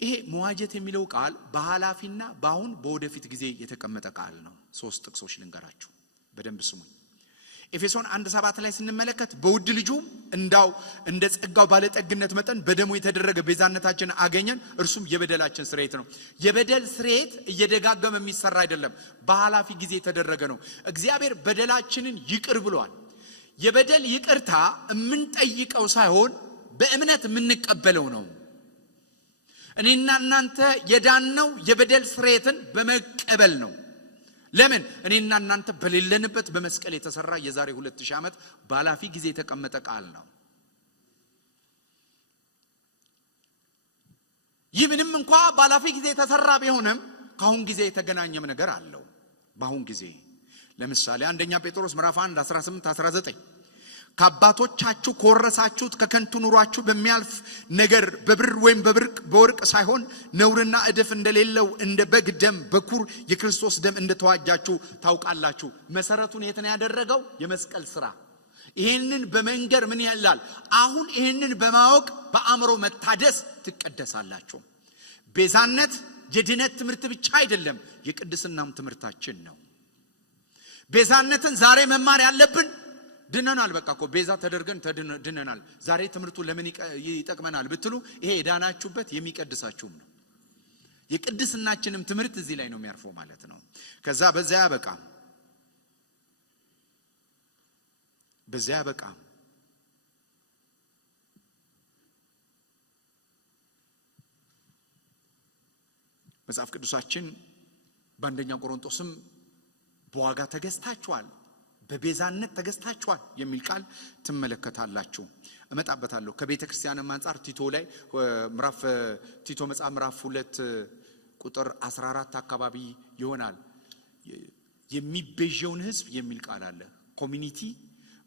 ይሄ መዋጀት የሚለው ቃል በኃላፊና በአሁን በወደፊት ጊዜ የተቀመጠ ቃል ነው። 3 ጥቅሶች ልንገራችሁ፣ በደንብ ስሙኝ። ኤፌሶን 1:7 ላይ ስንመለከት በውድ ልጁ እንዳው እንደ ጸጋው ባለጠግነት መጠን በደሙ የተደረገ ቤዛነታችን አገኘን፣ እርሱም የበደላችን ስርየት ነው። የበደል ስርየት እየደጋገመ የሚሰራ አይደለም፣ በኃላፊ ጊዜ የተደረገ ነው። እግዚአብሔር በደላችንን ይቅር ብሏል። የበደል ይቅርታ የምንጠይቀው ሳይሆን በእምነት የምንቀበለው ነው። እኔና እናንተ የዳነው የበደል ስርየትን በመቀበል ነው። ለምን? እኔና እናንተ በሌለንበት በመስቀል የተሰራ የዛሬ 2000 ዓመት ባላፊ ጊዜ የተቀመጠ ቃል ነው። ይህ ምንም እንኳን ባላፊ ጊዜ የተሰራ ቢሆንም ካሁን ጊዜ የተገናኘም ነገር አለው። ባሁን ጊዜ ለምሳሌ አንደኛ ጴጥሮስ ምዕራፍ 1:18-19 ከአባቶቻችሁ ከወረሳችሁት ከከንቱ ኑሯችሁ በሚያልፍ ነገር በብር ወይም በወርቅ ሳይሆን ነውርና እድፍ እንደሌለው እንደ በግ ደም በኩር የክርስቶስ ደም እንደተዋጃችሁ ታውቃላችሁ። መሰረቱን የት ነው ያደረገው? የመስቀል ስራ። ይሄንን በመንገር ምን ይላል? አሁን ይሄንን በማወቅ በአእምሮ መታደስ ትቀደሳላችሁ። ቤዛነት የድነት ትምህርት ብቻ አይደለም፣ የቅድስናም ትምህርታችን ነው። ቤዛነትን ዛሬ መማር ያለብን ድነናል። በቃ እኮ ቤዛ ተደርገን ድነናል። ዛሬ ትምህርቱ ለምን ይጠቅመናል ብትሉ ይሄ የዳናችሁበት የሚቀድሳችሁም ነው። የቅድስናችንም ትምህርት እዚህ ላይ ነው የሚያርፈው ማለት ነው። ከዛ በዚያ ያበቃ መጽሐፍ ቅዱሳችን በአንደኛ ቆሮንቶስም በዋጋ ተገዝታችኋል፣ በቤዛነት ተገዝታችኋል የሚል ቃል ትመለከታላችሁ። እመጣበታለሁ። ከቤተ ክርስቲያንም አንፃር ቲቶ ላይ ቲቶ መጽሐፍ ምዕራፍ 2 ቁጥር 14 አካባቢ ይሆናል። የሚቤዠውን ሕዝብ የሚል ቃል አለ። ኮሚኒቲ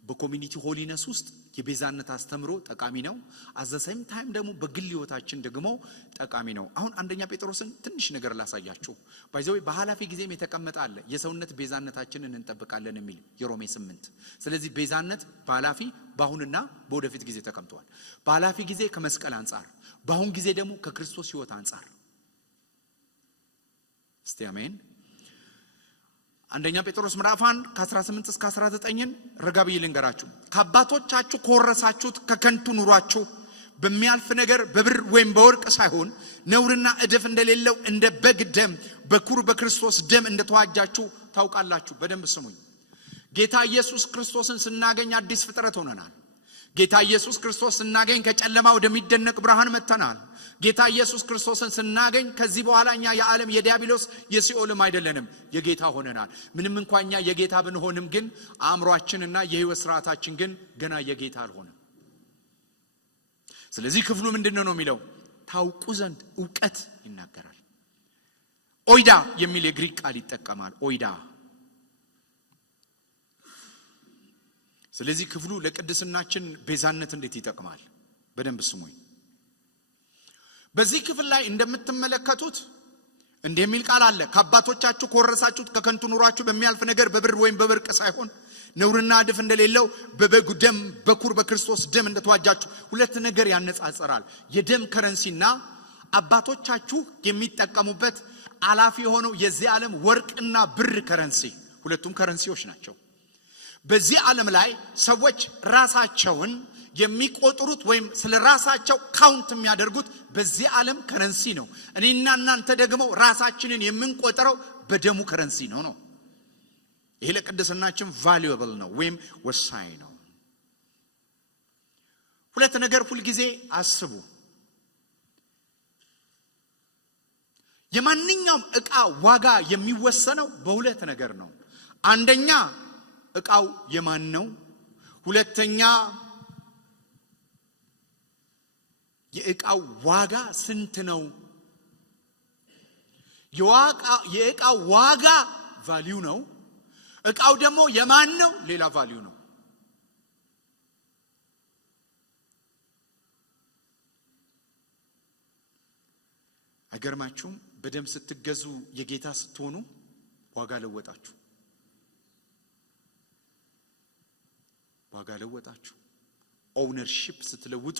በኮሚኒቲ ሆሊነስ ውስጥ የቤዛነት አስተምሮ ጠቃሚ ነው። አዘሰም ታይም ደግሞ በግል ህይወታችን ደግሞ ጠቃሚ ነው። አሁን አንደኛ ጴጥሮስን ትንሽ ነገር ላሳያችሁ። ባይዘው በኃላፊ ጊዜም የተቀመጠ አለ የሰውነት ቤዛነታችንን እንጠብቃለን የሚል የሮሜ 8። ስለዚህ ቤዛነት በኃላፊ በአሁንና በወደፊት ጊዜ ተቀምጧል። በኃላፊ ጊዜ ከመስቀል አንፃር፣ በአሁን ጊዜ ደግሞ ከክርስቶስ ህይወት አንፃር። እስቲ አሜን። አንደኛ ጴጥሮስ ምዕራፍ 1 ከ18 እስከ 19 ረጋብዬ ልንገራችሁ። ከአባቶቻችሁ ከወረሳችሁት ከከንቱ ኑሯችሁ በሚያልፍ ነገር በብር ወይም በወርቅ ሳይሆን ነውርና እድፍ እንደሌለው እንደ በግ ደም በኩር በክርስቶስ ደም እንደተዋጃችሁ ታውቃላችሁ። በደንብ ስሙኝ። ጌታ ኢየሱስ ክርስቶስን ስናገኝ አዲስ ፍጥረት ሆነናል። ጌታ ኢየሱስ ክርስቶስ ስናገኝ ከጨለማ ወደሚደነቅ ብርሃን መጥተናል። ጌታ ኢየሱስ ክርስቶስን ስናገኝ ከዚህ በኋላ እኛ የዓለም የዲያብሎስ የሲኦልም አይደለንም፣ የጌታ ሆነናል። ምንም እንኳን እኛ የጌታ ብንሆንም ግን አእምሯችንና የህይወት ስርዓታችን ግን ገና የጌታ አልሆነም። ስለዚህ ክፍሉ ምንድነው ነው የሚለው? ታውቁ ዘንድ ዕውቀት ይናገራል። ኦይዳ የሚል የግሪክ ቃል ይጠቀማል። ኦይዳ። ስለዚህ ክፍሉ ለቅድስናችን ቤዛነት እንዴት ይጠቅማል? በደንብ ስሙኝ። በዚህ ክፍል ላይ እንደምትመለከቱት እንደሚል ቃል አለ። ከአባቶቻችሁ ከወረሳችሁት ከከንቱ ኑሯችሁ በሚያልፍ ነገር በብር ወይም በወርቅ ሳይሆን ነውርና እድፍ እንደሌለው በበጉ ደም በኩር በክርስቶስ ደም እንደተዋጃችሁ። ሁለት ነገር ያነጻጽራል። የደም ከረንሲና አባቶቻችሁ የሚጠቀሙበት አላፊ የሆነው የዚህ ዓለም ወርቅና ብር ከረንሲ፣ ሁለቱም ከረንሲዎች ናቸው። በዚህ ዓለም ላይ ሰዎች ራሳቸውን የሚቆጥሩት ወይም ስለ ራሳቸው ካውንት የሚያደርጉት በዚህ ዓለም ከረንሲ ነው። እኔና እናንተ ደግሞ ራሳችንን የምንቆጥረው በደሙ ከረንሲ ነው። ይሄ ለቅድስናችን ቫልዩብል ነው ወይም ወሳኝ ነው። ሁለት ነገር ሁልጊዜ አስቡ። የማንኛውም ዕቃ ዋጋ የሚወሰነው በሁለት ነገር ነው። አንደኛ ዕቃው የማን ነው? ሁለተኛ የዕቃው ዋጋ ስንት ነው? የዕቃው ዋጋ ቫልዩ ነው። ዕቃው ደግሞ የማን ነው? ሌላ ቫልዩ ነው። አይገርማችሁም? በደም ስትገዙ የጌታ ስትሆኑ ዋጋ ለወጣችሁ። ዋጋ ለወጣችሁ። ኦውነርሺፕ ስትለውጡ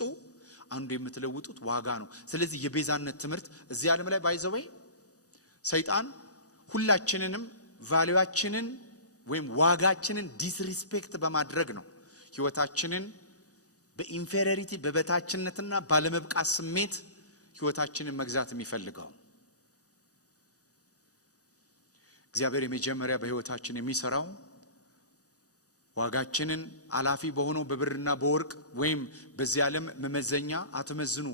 አንዱ የምትለውጡት ዋጋ ነው። ስለዚህ የቤዛነት ትምህርት እዚህ ዓለም ላይ ባይዘወይ ሰይጣን ሁላችንንም ቫልዩአችንን ወይም ዋጋችንን ዲስሪስፔክት በማድረግ ነው ህይወታችንን በኢንፌሪዮሪቲ በበታችነትና ባለመብቃት ስሜት ህይወታችንን መግዛት የሚፈልገው። እግዚአብሔር የመጀመሪያ በህይወታችን የሚሰራው ዋጋችንን አላፊ በሆነው በብርና በወርቅ ወይም በዚህ ዓለም መመዘኛ አትመዝኑ።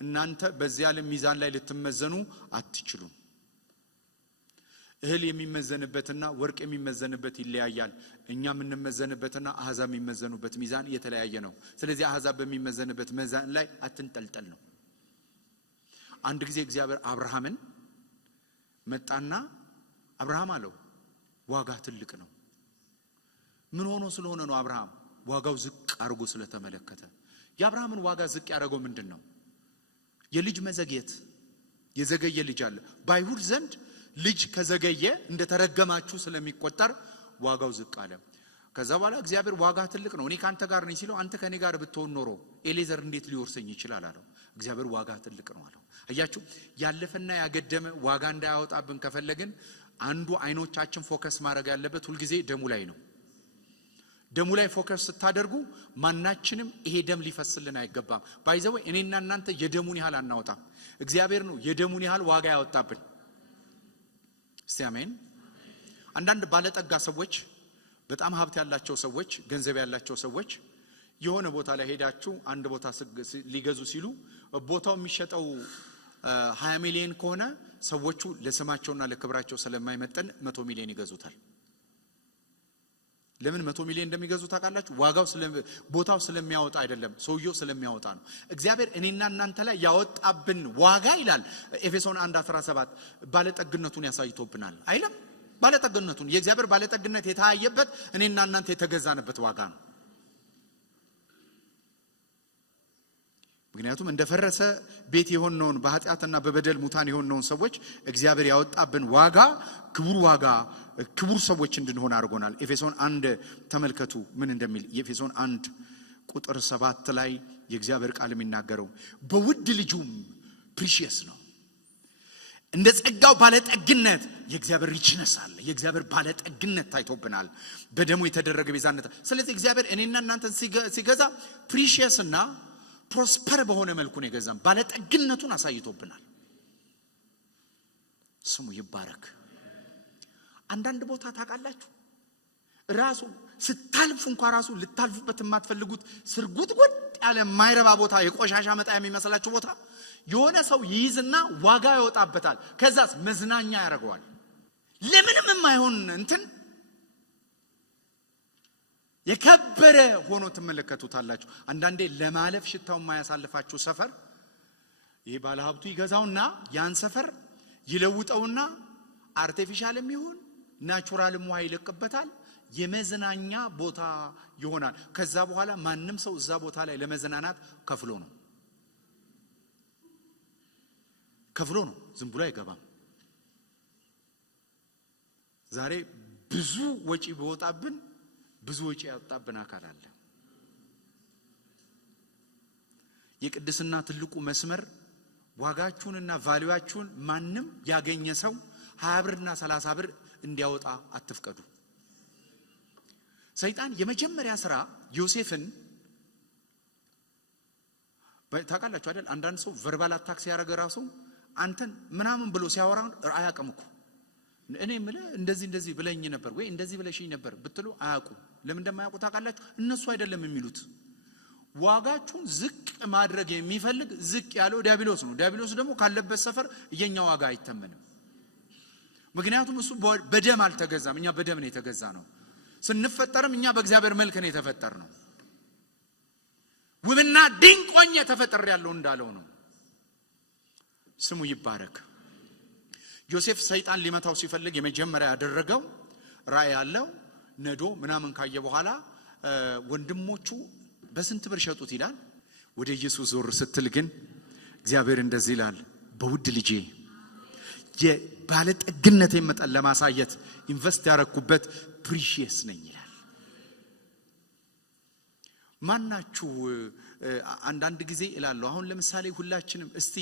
እናንተ በዚህ ዓለም ሚዛን ላይ ልትመዘኑ አትችሉም። እህል የሚመዘንበትና ወርቅ የሚመዘንበት ይለያያል። እኛ የምንመዘንበትና አሕዛብ የሚመዘኑበት ሚዛን የተለያየ ነው። ስለዚህ አሕዛብ በሚመዘንበት ሚዛን ላይ አትንጠልጠል ነው። አንድ ጊዜ እግዚአብሔር አብርሃምን መጣና አብርሃም አለው ዋጋ ትልቅ ነው። ምን ሆኖ ስለሆነ ነው? አብርሃም ዋጋው ዝቅ አድርጎ ስለተመለከተ። የአብርሃምን ዋጋ ዝቅ ያደረገው ምንድነው? የልጅ መዘግየት። የዘገየ ልጅ አለ። በአይሁድ ዘንድ ልጅ ከዘገየ እንደተረገማችሁ ስለሚቆጠር ዋጋው ዝቅ አለ። ከዛ በኋላ እግዚአብሔር ዋጋ ትልቅ ነው፣ እኔ ካንተ ጋር ነኝ ሲለው አንተ ከኔ ጋር ብትሆን ኖሮ ኤሌዘር እንዴት ሊወርሰኝ ይችላል አለው። እግዚአብሔር ዋጋ ትልቅ ነው አለው። አያችሁ፣ ያለፈና ያገደመ ዋጋ እንዳያወጣብን ከፈለግን አንዱ አይኖቻችን ፎከስ ማድረግ ያለበት ሁሉ ጊዜ ደሙ ላይ ነው። ደሙ ላይ ፎከስ ስታደርጉ ማናችንም ይሄ ደም ሊፈስልን አይገባም። ባይዘው እኔና እናንተ የደሙን ያህል አናወጣም። እግዚአብሔር ነው የደሙን ያህል ዋጋ ያወጣብን። እስቲ አሜን። አንዳንድ ባለጠጋ ሰዎች፣ በጣም ሀብት ያላቸው ሰዎች፣ ገንዘብ ያላቸው ሰዎች የሆነ ቦታ ላይ ሄዳችሁ አንድ ቦታ ሊገዙ ሲሉ ቦታው የሚሸጠው 20 ሚሊዮን ከሆነ ሰዎቹ ለስማቸውና ለክብራቸው ስለማይመጠን 100 ሚሊዮን ይገዙታል። ለምን 100 ሚሊዮን እንደሚገዙ ታውቃላችሁ? ዋጋው ቦታው ስለሚያወጣ አይደለም፣ ሰውየው ስለሚያወጣ ነው። እግዚአብሔር እኔና እናንተ ላይ ያወጣብን ዋጋ ይላል ኤፌሶን 1:17 ባለጠግነቱን ያሳይቶብናል አይደለም? ባለጠግነቱን የእግዚአብሔር ባለጠግነት የታየበት እኔና እናንተ የተገዛንበት ዋጋ ነው። ምክንያቱም እንደፈረሰ ቤት የሆነውን በኃጢአትና በበደል ሙታን የሆነውን ሰዎች እግዚአብሔር ያወጣብን ዋጋ ክቡር ሰዎች እንድንሆን አድርጎናል። ኤፌሶን 1 ተመልከቱ ምን እንደሚል። የኤፌሶን 1 ቁጥር 7 ላይ የእግዚአብሔር ቃል የሚናገረው በውድ ልጁም ፕሪሺየስ ነው እንደ ጸጋው ባለጠግነት የእግዚአብሔር ሪችነስ አለ። የእግዚአብሔር ባለጠግነት ታይቶብናል በደሙ የተደረገ ቤዛነት። ስለዚህ እግዚአብሔር እኔና እናንተን ሲገዛ ፕሪሺየስ እና ፕሮስፐር በሆነ መልኩ ነው የገዛን። ባለጠግነቱን አሳይቶብናል። ስሙ ይባረክ። አንዳንድ ቦታ ታውቃላችሁ ራሱ ስታልፉ እንኳን ራሱ ልታልፉበት የማትፈልጉት ስርጉጥጉጥ ያለ ማይረባ ቦታ የቆሻሻ መጣያ የሚመስላችሁ ቦታ የሆነ ሰው ይይዝና ዋጋ ያወጣበታል። ከዛስ መዝናኛ ያደርገዋል። ለምንም የማይሆን እንትን የከበረ ሆኖ ትመለከቱታላችሁ። አንዳንዴ ለማለፍ ሽታው የማያሳልፋችሁ ሰፈር ይሄ ባለሀብቱ ይገዛውና ያን ሰፈር ይለውጠውና አርቲፊሻልም ይሁን ናቹራልም ውሃ ይለቅበታል። የመዝናኛ ቦታ ይሆናል። ከዛ በኋላ ማንም ሰው እዛ ቦታ ላይ ለመዝናናት ከፍሎ ነው ዝም ብሎ አይገባም። ዛሬ ብዙ ወጪ ቢወጣብን ብዙ ወጪ ያወጣብን አካል አለ። የቅድስና ትልቁ መስመር ዋጋችሁንና ቫልዩአችሁን ማንም ያገኘ ሰው 20 ብርና 30 ብር እንዲያወጣ አትፍቀዱ። ሰይጣን የመጀመሪያ ስራ ዮሴፍን ታውቃላችሁ አይደል? አንዳንድ ሰው ቨርባል አታክ ሲያደርግ ራሱ አንተን ምናምን ብሎ ሲያወራ አያውቅም እኮ። እኔ ምለ እንደዚህ ብለኝ ነበር ወይ እንደዚህ ብለሽኝ ነበር ብትሉ አያውቁ። ለምን እንደማያውቁ ታውቃላችሁ? እነሱ አይደለም የሚሉት። ዋጋችሁን ዝቅ ማድረግ የሚፈልግ ዝቅ ያለው ዲያብሎስ ነው። ዲያብሎስ ደግሞ ካለበት ሰፈር የኛ ዋጋ አይተመንም። ምክንያቱም እሱ በደም አልተገዛም፣ እኛ በደም ነው የተገዛ ነው። ስንፈጠርም እኛ በእግዚአብሔር መልክ ነው የተፈጠርነው። ውብና ድንቅ ሆኜ ተፈጥሬያለሁ እንዳለው ነው። ስሙ ይባረክ። ዮሴፍ ሰይጣን ሊመታው ሲፈልግ የመጀመሪያ ያደረገው ራእይ ያለው ነዶ ምናምን ካየ በኋላ ወንድሞቹ በስንት ብር ሸጡት ይላል። ወደ ኢየሱስ ዞር ስትል ግን እግዚአብሔር እንደዚህ ይላል፣ በውድ ልጄ የባለጠግነት መጠን ለማሳየት ኢንቨስት ያረኩበት ፕሪሺየስ ነኝ ይላል። ማናችሁ አንዳንድ ጊዜ እላለሁ አሁን ለምሳሌ ሁላችንም እስቲ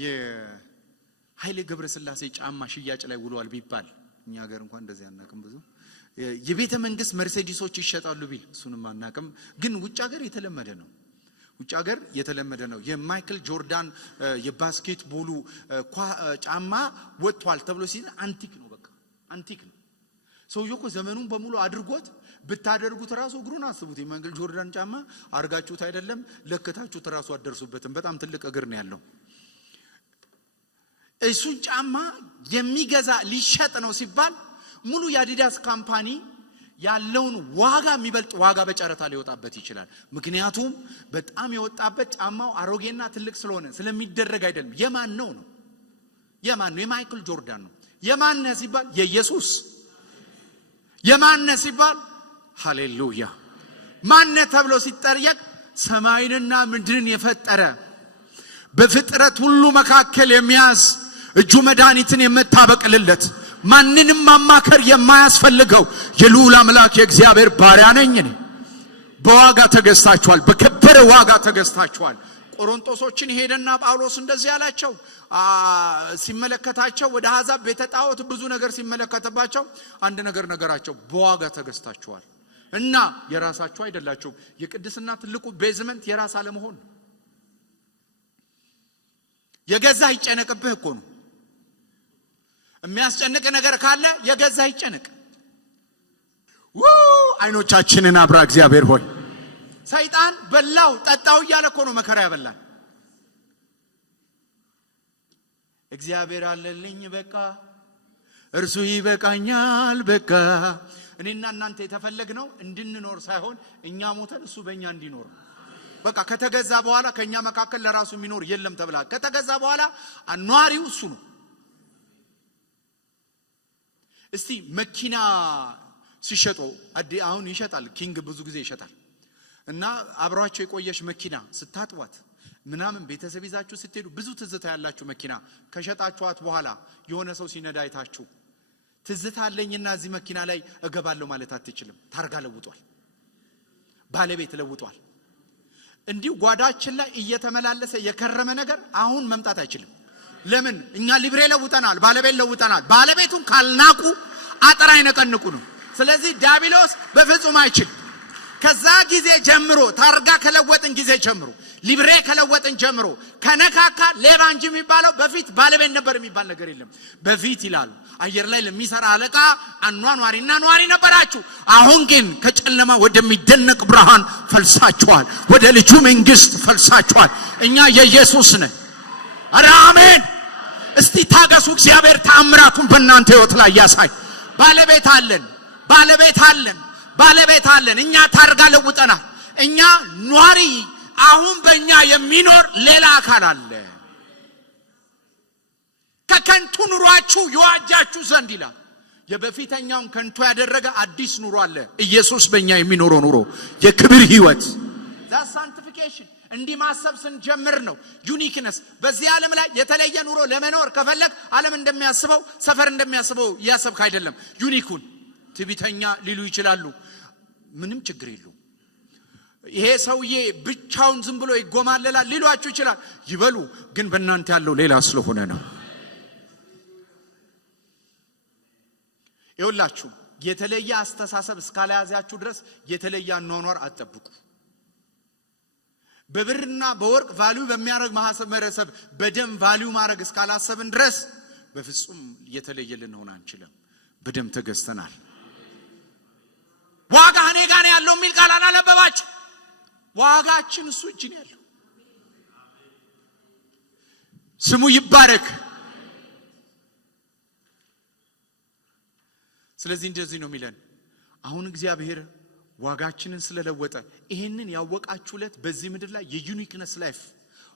የኃይሌ ገብረስላሴ ጫማ ሽያጭ ላይ ውሏል ቢባል እኛ ሀገር እንኳን እንደዚህ አናቅም። ብዙ የቤተ መንግስት መርሴዲሶች ይሸጣሉ ቢል እሱንም አናቅም። ግን ውጭ ሀገር የተለመደ ነው። የማይክል ጆርዳን የባስኬት ቦሉ ጫማ ወጥቷል ተብሎ ሲል አንቲክ ነው፣ በቃ አንቲክ ነው። ሰውየው እኮ ዘመኑን በሙሉ አድርጎት ብታደርጉት ራሱ እግሩን አስቡት። የማይክል ጆርዳን ጫማ አርጋችሁት አይደለም ለከታችሁት ራሱ አደርሱበትም። በጣም ትልቅ እግር ነው ያለው። እሱን ጫማ የሚገዛ ሊሸጥ ነው ሲባል ሙሉ የአዲዳስ ካምፓኒ ያለውን ዋጋ የሚበልጥ ዋጋ በጨረታ ሊወጣበት ይችላል። ምክንያቱም በጣም የወጣበት ጫማው አሮጌና ትልቅ ስለሆነ ስለሚደረግ አይደለም። የማን ነው? የማይክል ጆርዳን ነው። የማን ሲባል የኢየሱስ። የማን ሲባል ሃሌሉያ። ማን ተብሎ ሲጠየቅ ሰማይንና ምድርን የፈጠረ በፍጥረት ሁሉ መካከል የሚያዝ እጁ መድኃኒትን የምታበቅልለት ማንንም ማማከር የማያስፈልገው የልዑል አምላክ የእግዚአብሔር ባሪያ ነኝ እኔ። በዋጋ ተገዝታችኋል፣ በከበረ ዋጋ ተገዝታችኋል። ቆሮንቶሶችን ሄደና ጳውሎስ እንደዚህ ያላቸው ሲመለከታቸው ወደ አሕዛብ ቤተ ጣዖት ብዙ ነገር ሲመለከተባቸው አንድ ነገራቸው፣ በዋጋ ተገዝታችኋል እና የራሳችሁ አይደላችሁም። የቅድስና ትልቁ ቤዝመንት የራስ አለመሆን። የገዛ ይጨነቅብህ እኮ ነው። የሚያስጨንቅ ነገር ካለ የገዛ ይጨነቅ። አይኖቻችንን አብራ እግዚአብሔር ሆይ። ሰይጣን በላው ጠጣው እያለ እኮ ነው መከራ ያበላል። እግዚአብሔር አለልኝ በቃ እርሱ ይበቃኛል በቃ። እኔና እናንተ የተፈለግነው እንድንኖር ሳይሆን እኛ ሞተን እሱ በእኛ እንዲኖር። በቃ ከተገዛ በኋላ ከኛ መካከል ለራሱ የሚኖር የለም ተብሏል። ከተገዛ በኋላ አኗሪው እሱ ነው። እስቲ መኪና ሲሸጡ አሁን ይሸጣል፣ ኪንግ ብዙ ጊዜ ይሸጣል እና አብራችሁ የቆየሽ መኪና ስታጥዋት ምናምን ቤተሰብ ይዛችሁ ስትሄዱ ብዙ ትዝታ ያላችሁ መኪና ከሸጣችኋት በኋላ የሆነ ሰው ሲነዳ አይታችሁ ትዝታ አለኝና እዚህ መኪና ላይ እገባለሁ ማለት አትችልም። ታርጋ ለውጧል፣ ባለቤት ለውጧል። እንዲሁ ጓዳችን ላይ እየተመላለሰ የከረመ ነገር አሁን መምጣት አይችልም። ለምን? እኛ ሊብሬ ለውጠናል፣ ባለቤት ለውጠናል። ባለቤቱን ካልናቁ አጥር አይነቀንቁንም። ስለዚህ ዲያብሎስ በፍጹም አይችልም። ከዛ ጊዜ ጀምሮ ታርጋ ከለወጥን ጊዜ ጀምሮ ሊብሬ ከለወጥን ጀምሮ ከነካካ ሌባ እንጂ የሚባለው በፊት ባለቤት ነበር የሚባል ነገር የለም። በፊት ይላሉ አየር ላይ ለሚሰራ አለቃ አኗኗሪና ኗሪ ነበራችሁ። አሁን ግን ከጨለማ ወደሚደነቅ ብርሃን ፈልሳችኋል፣ ወደ ልጁ መንግስት ፈልሳችኋል። እኛ የኢየሱስ ነን። አረ አሜን። እስቲ ታገሱ፣ እግዚአብሔር ተአምራቱን በእናንተ ህይወት ላይ ያሳይ። ባለቤት አለን፣ ባለቤት አለን፣ ባለቤት አለን። እኛ ታርጋ ለውጠናል። እኛ ኗሪ፣ አሁን በእኛ የሚኖር ሌላ አካል አለ። ከከንቱ ኑሯችሁ ይዋጃችሁ ዘንድ ይላል። የበፊተኛውን ከንቱ ያደረገ አዲስ ኑሮ አለ። ኢየሱስ በእኛ የሚኖረው ኑሮ የክብር ህይወት that sanctification እንዲህ ማሰብ ስንጀምር ነው ዩኒክነስ። በዚህ ዓለም ላይ የተለየ ኑሮ ለመኖር ከፈለግ ዓለም እንደሚያስበው ሰፈር እንደሚያስበው ያሰብክ አይደለም። ዩኒኩን ትዕቢተኛ ሊሉ ይችላሉ፣ ምንም ችግር የለውም። ይሄ ሰውዬ ብቻውን ዝም ብሎ ይጎማለላል ሊሏችሁ ይችላል። ይበሉ፣ ግን በእናንተ ያለው ሌላ ስለሆነ ነው። ይኸውላችሁ የተለየ አስተሳሰብ እስካለያዛችሁ ድረስ የተለየ አኗኗር አትጠብቁ። በብርና በወርቅ ቫልዩ በሚያረግ ማህበረሰብ በደም ቫልዩ ማድረግ እስካላሰብን ድረስ በፍጹም የተለየ ልንሆን አንችልም። በደም ተገዝተናል። ዋጋ እኔ ጋር ነው ያለው የሚል ቃል አላነበባችሁ? ዋጋችን እሱ እጅ ነው ያለው። ስሙ ይባረክ። ስለዚህ እንደዚህ ነው የሚለን አሁን እግዚአብሔር ዋጋችንን ስለለወጠ ይሄንን ያወቃችሁለት በዚህ ምድር ላይ የዩኒክነስ ላይፍ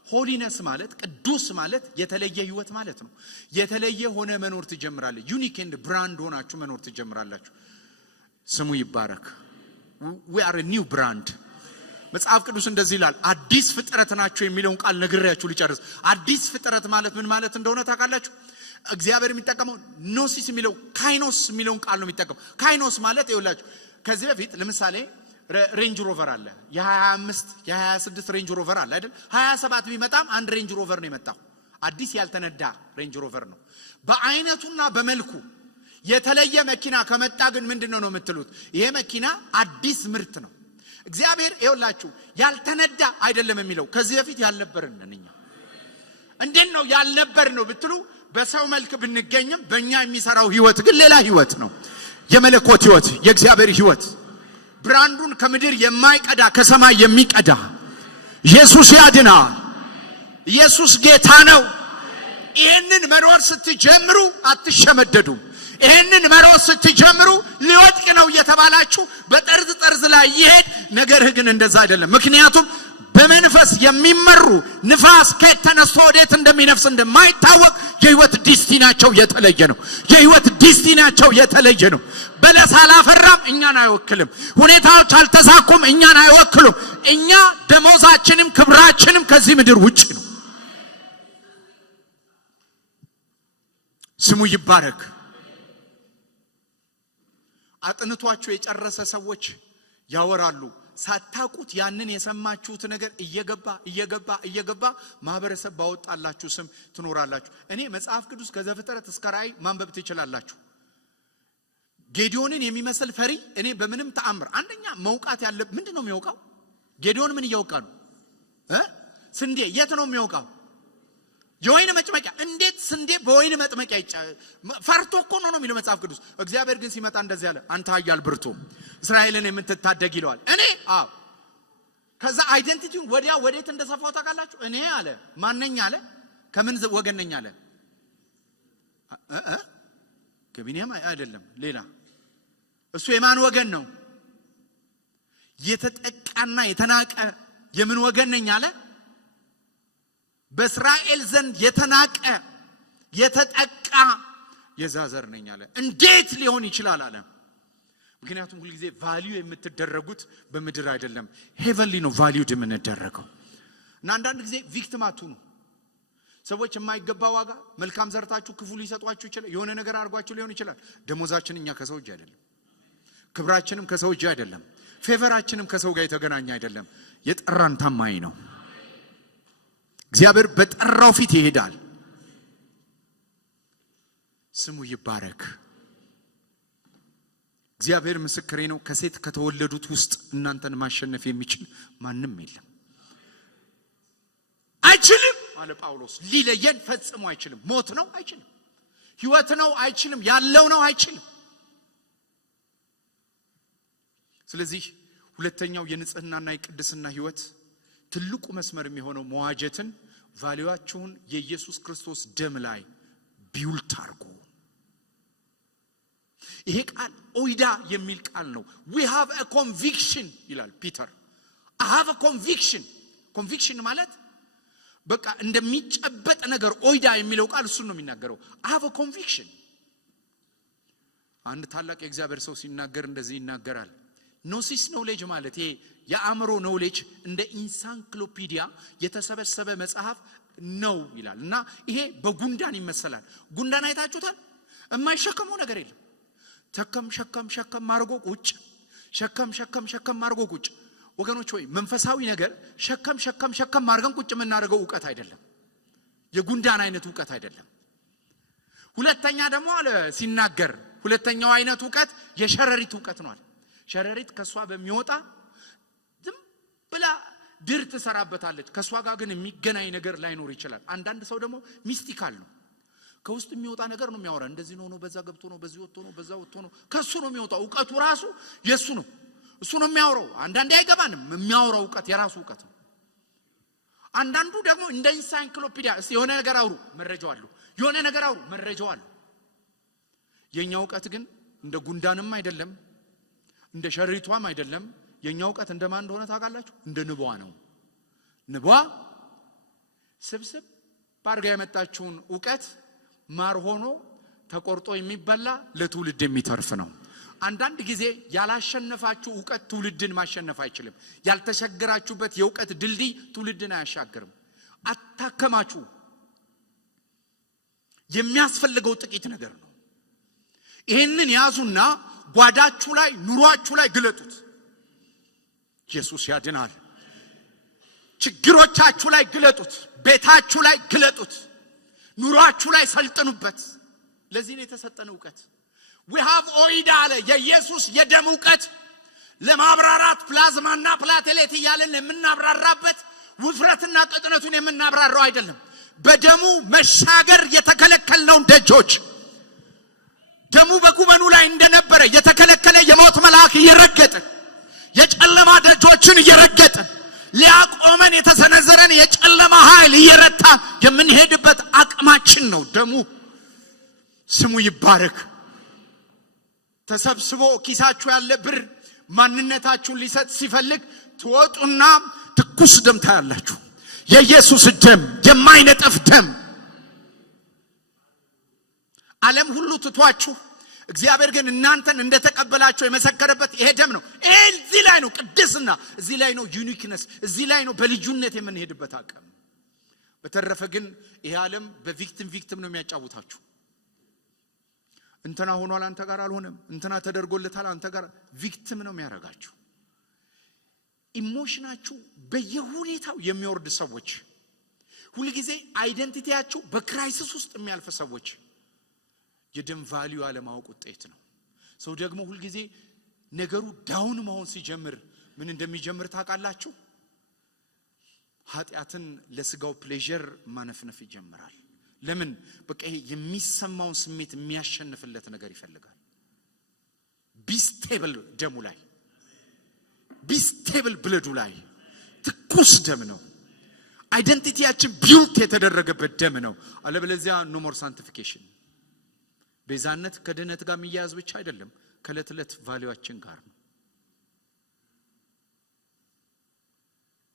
ሆሊነስ ማለት ቅዱስ ማለት የተለየ ህይወት ማለት ነው። የተለየ ሆነ መኖር ትጀምራለህ። ዩኒክ ኤንድ ብራንድ ሆናችሁ መኖር ትጀምራላችሁ። ስሙ ይባረክ። we are a new brand። መጽሐፍ ቅዱስ እንደዚህ ይላል አዲስ ፍጥረት ናችሁ የሚለውን ቃል ነግሬያችሁ ልጨርስ። አዲስ ፍጥረት ማለት ምን ማለት እንደሆነ ታውቃላችሁ? እግዚአብሔር የሚጠቀመው ኖሲስ የሚለው ካይኖስ የሚለውን ቃል ነው የሚጠቀመው። ካይኖስ ማለት ይኸውላችሁ ከዚህ በፊት ለምሳሌ ሬንጅ ሮቨር አለ። የ25 የ26 ሬንጅ ሮቨር አለ አይደል? 27 ቢመጣም አንድ ሬንጅ ሮቨር ነው የመጣው። አዲስ ያልተነዳ ሬንጅ ሮቨር ነው። በአይነቱና በመልኩ የተለየ መኪና ከመጣ ግን ምንድነው ነው የምትሉት? ይሄ መኪና አዲስ ምርት ነው። እግዚአብሔር ይኸውላችሁ ያልተነዳ አይደለም የሚለው ከዚህ በፊት ያልነበርን ነንኛ። እንዴት ነው ያልነበር ነው ብትሉ በሰው መልክ ብንገኝም በእኛ የሚሰራው ህይወት ግን ሌላ ህይወት ነው። የመለኮት ህይወት፣ የእግዚአብሔር ህይወት፣ ብራንዱን ከምድር የማይቀዳ ከሰማይ የሚቀዳ ኢየሱስ ያድናል። ኢየሱስ ጌታ ነው። ይሄንን መኖር ስትጀምሩ አትሸመደዱም። ይሄንን መኖር ስትጀምሩ ሊወድቅ ነው እየተባላችሁ በጠርዝ ጠርዝ ላይ ይሄድ። ነገርህ ግን እንደዛ አይደለም። ምክንያቱም በመንፈስ የሚመሩ ንፋስ ከየት ተነስቶ ወዴት እንደሚነፍስ እንደማይታወቅ የህይወት ዲስቲናቸው የተለየ ነው። የህይወት ዲስቲናቸው የተለየ ነው። በለስ አላፈራም፣ እኛን አይወክልም። ሁኔታዎች አልተሳኩም፣ እኛን አይወክሉም። እኛ ደሞዛችንም ክብራችንም ከዚህ ምድር ውጪ ነው። ስሙ ይባረክ። አጥንቷቸው የጨረሰ ሰዎች ያወራሉ። ሳታቁት ያንን የሰማችሁት ነገር እየገባ ማህበረሰብ ባወጣላችሁ ስም ትኖራላችሁ። እኔ መጽሐፍ ቅዱስ ከዘፍጥረት እስከ ራእይ ማንበብ ትችላላችሁ። ጌዲዮንን የሚመስል ፈሪ እኔ በምንም ተአምር አንደኛ መውቃት ያለ ምንድነው የሚያውቃው? ጌዲዮን ምን እያወቃ ነው? ስንዴ የት ነው የሚያውቃው? የወይን መጥመቂያ። እንዴት ስንዴ በወይን መጥመቂያ ፈርቶ እኮ ነው የሚለው መጽሐፍ ቅዱስ። እግዚአብሔር ግን ሲመጣ እንደዚህ አለ፣ አንተ ኃያል ብርቱ እስራኤልን የምትታደግ ይለዋል። እኔ ከዛ አይደንቲቲውን ወዲያ ወዴት እንደሰፋው ታውቃላችሁ? እኔ አለ ማንነኛ አለ ከምን ወገን ነኝ አለ። ከቢንያም አይደለም ሌላ። እሱ የማን ወገን ነው? የተጠቃና የተናቀ የምን ወገን ነኝ አለ? በእስራኤል ዘንድ የተናቀ የተጠቃ የዛዘር ነኝ አለ። እንዴት ሊሆን ይችላል አለ። ምክንያቱም ሁሉ ጊዜ ቫልዩ የምትደረጉት በምድር አይደለም ሄቨንሊ ነው ቫልዩድ የምንደረገው እና አንዳንድ ጊዜ ቪክቲም አትሁኑ ሰዎች የማይገባ ዋጋ መልካም ዘርታችሁ ክፉ ሊሰጧችሁ ይችላል የሆነ ነገር አድርጓችሁ ሊሆን ይችላል ደሞዛችን እኛ ከሰው እጅ አይደለም ክብራችንም ከሰው እጅ አይደለም ፌቨራችንም ከሰው ጋር የተገናኘ አይደለም የጠራን ታማኝ ነው እግዚአብሔር በጠራው ፊት ይሄዳል ስሙ ይባረክ እግዚአብሔር ምስክሬ ነው ከሴት ከተወለዱት ውስጥ እናንተን ማሸነፍ የሚችል ማንም የለም አይችልም አለ ጳውሎስ ሊለየን ፈጽሞ አይችልም ሞት ነው አይችልም ህይወት ነው አይችልም ያለው ነው አይችልም ስለዚህ ሁለተኛው የንጽህናና የቅድስና ህይወት ትልቁ መስመር የሚሆነው መዋጀትን ቫልዩአችሁን የኢየሱስ ክርስቶስ ደም ላይ ቢውልት አድርጉ ይሄ ቃል ኦይዳ የሚል ቃል ነው we have a conviction ይላል ፒተር I have a conviction ማለት በቃ እንደሚጨበጥ ነገር ኦይዳ የሚለው ቃል እሱ ነው የሚናገረው I have a conviction አንድ ታላቅ የእግዚአብሔር ሰው ሲናገር እንደዚህ ይናገራል ኖሲስ ኖሌጅ ማለት ይሄ የአእምሮ ኖሌጅ እንደ ኢንሳይክሎፒዲያ የተሰበሰበ መጽሐፍ ነው ይላል እና ይሄ በጉንዳን ይመስላል ጉንዳን አይታችሁታል የማይሸከመው ነገር የለም ሸከም ማርጎ ቁጭ ሸከም ማርጎ ቁጭ ወገኖች ሆይ መንፈሳዊ ነገር ሸከም ማርገን ቁጭ የምናደርገው ዕውቀት አይደለም የጉንዳን አይነት ዕውቀት አይደለም ሁለተኛ ደግሞ አለ ሲናገር ሁለተኛው አይነት ዕውቀት የሸረሪት ዕውቀት ነው አለ ሸረሪት ከሷ በሚወጣ ዝም ብላ ድር ትሰራበታለች ከሷ ጋር ግን የሚገናኝ ነገር ላይኖር ይችላል አንዳንድ ሰው ደግሞ ሚስቲካል ነው ከውስጥ የሚወጣ ነገር ነው የሚያወራ እንደዚህ ነው በዛ ገብቶ ነው በዚህ ወጥቶ ነው በዛ ወጥቶ ነው ከሱ ነው የሚወጣው ዕውቀቱ ራሱ የሱ ነው እሱ ነው የሚያወራው አንዳንዴ አይገባንም የሚያወራው ዕውቀት የራሱ ዕውቀት ነው አንዳንዱ ደግሞ እንደ ኢንሳይክሎፒዲያ እስቲ የሆነ ነገር አውሩ መረጃው አለ የሆነ ነገር አውሩ መረጃው አለ የኛው ዕውቀት ግን እንደ ጉንዳንም አይደለም እንደ ሸሪቷም አይደለም የኛው ዕውቀት እንደማን እንደሆነ ታውቃላችሁ እንደ ንቧ ነው ንቧ ስብስብ ባርጋ የመጣችውን ዕውቀት ማር ሆኖ ተቆርጦ የሚበላ ለትውልድ የሚተርፍ ነው አንዳንድ ጊዜ ያላሸነፋችሁ ዕውቀት ትውልድን ማሸነፍ አይችልም ያልተሸገራችሁበት የዕውቀት ድልድይ ትውልድን አያሻግርም አታከማችሁ የሚያስፈልገው ጥቂት ነገር ነው ይሄንን ያዙና ጓዳችሁ ላይ ኑሯችሁ ላይ ግለጡት ኢየሱስ ያድናል ችግሮቻችሁ ላይ ግለጡት ቤታችሁ ላይ ግለጡት ኑሯችሁ ላይ ሰልጥኑበት ለዚህ ነው የተሰጠን ዕውቀት we have ኦይዳ አለ የኢየሱስ የደም ዕውቀት ለማብራራት ፕላዝማና ፕላቴሌት እያለን የምናብራራበት ውፍረትና ቅጥነቱን የምናብራራው አይደለም በደሙ መሻገር የተከለከልነው ደጆች ደሙ በጉበኑ ላይ እንደነበረ የተከለከለ የሞት መልአክ እየረገጠ የጨለማ ደጆችን እየረገጠ ሊያቆመን የተሰነዘረን የጨለማ ኃይል እየረታ የምንሄድበት አቅማችን ነው ደሙ ስሙ ይባረክ ተሰብስቦ ኪሳችሁ ያለ ብር ማንነታችሁን ሊሰጥ ሲፈልግ ትወጡና ትኩስ ደም ታያላችሁ የኢየሱስ ደም የማይነጠፍ ደም ዓለም ሁሉ ትቷችሁ እግዚአብሔር ግን እናንተን እንደተቀበላችሁ የመሰከረበት ይሄ ደም ነው እዚህ ላይ ነው ቅድስና እዚህ ላይ ነው ዩኒክነስ እዚህ ላይ ነው በልዩነት የምንሄድበት አቅም በተረፈ ግን ይሄ ዓለም በቪክቲም ነው የሚያጫውታችሁ እንትና ሆኗል አንተ ጋር አልሆነም እንትና ተደርጎለታል አንተ ጋር ቪክቲም ነው የሚያረጋችሁ ኢሞሽናችሁ በየሁኔታው የሚወርድ ሰዎች ሁሉ ጊዜ አይደንቲቲያችሁ በክራይሲስ ውስጥ የሚያልፍ ሰዎች የደም ቫልዩ አለማወቅ ውጤት ነው ሰው ደግሞ ሁሉ ጊዜ ነገሩ ዳውን መሆን ሲጀምር ምን እንደሚጀምር ታውቃላችሁ ኃጢያትን ለስጋው ፕሌዠር ማነፍነፍ ይጀምራል ለምን በቃ ይሄ የሚሰማውን ስሜት የሚያሸንፍለት ነገር ይፈልጋል ቢስቴብል ደሙ ላይ ቢስቴብል ብለዱ ላይ ትኩስ ደም ነው አይደንቲቲያችን ቢውልት የተደረገበት ደም ነው አለበለዚያ ኖ ሞር ሳንቲፊኬሽን ቤዛነት ከድነት ጋር የሚያያዝ ብቻ አይደለም ከለትለት ቫልዩአችን ጋር ነው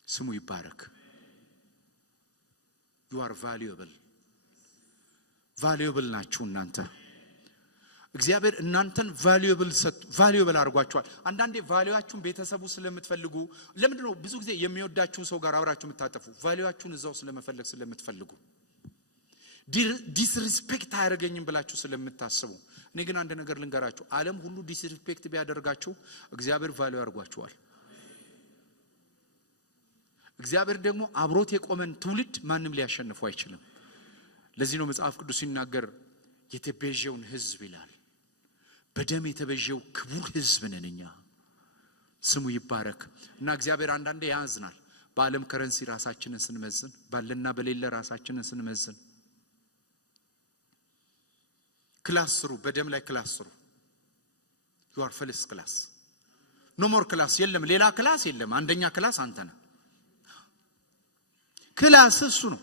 ስሙ ይባረክ you are valuable ናችሁ እናንተ እግዚአብሔር እናንተን ቫልዩብል አድርጓችኋል። አንዳንዴ ቫልዩአችሁን ቤተሰቡ ስለምትፈልጉ ለምንድነው ብዙ ጊዜ የሚወዳችሁ ሰው ጋር አብራችሁ የምታጠፉ? ቫልዩአችሁን እዛው ስለምትፈልጉ ዲስሪስፔክት አያደርገኝም ብላችሁ ስለምታስቡ። እኔ ግን አንድ ነገር ልንገራችሁ፣ ዓለም ሁሉ ዲስሪስፔክት ቢያደርጋችሁ እግዚአብሔር ቫልዩ አድርጓችኋል። እግዚአብሔር ደግሞ አብሮት የቆመን ትውልድ ማንም ሊያሸንፈው አይችልም። ለዚህ ነው መጽሐፍ ቅዱስ ሲናገር የተቤዠውን ሕዝብ ይላል። በደም የተቤዠው ክቡር ሕዝብ ነን እኛ። ስሙ ይባረክ። እና እግዚአብሔር አንዳንዴ ያዝናል። በዓለም ከረንሲ ራሳችንን ስንመዝን፣ ባለና በሌለ ራሳችንን ስንመዝን። ክላስ ስሩ፣ በደም ላይ ክላስ ስሩ። you are first class, no more class። የለም ሌላ ክላስ የለም። አንደኛ ክላስ አንተ ነህ። ክላስ እሱ ነው።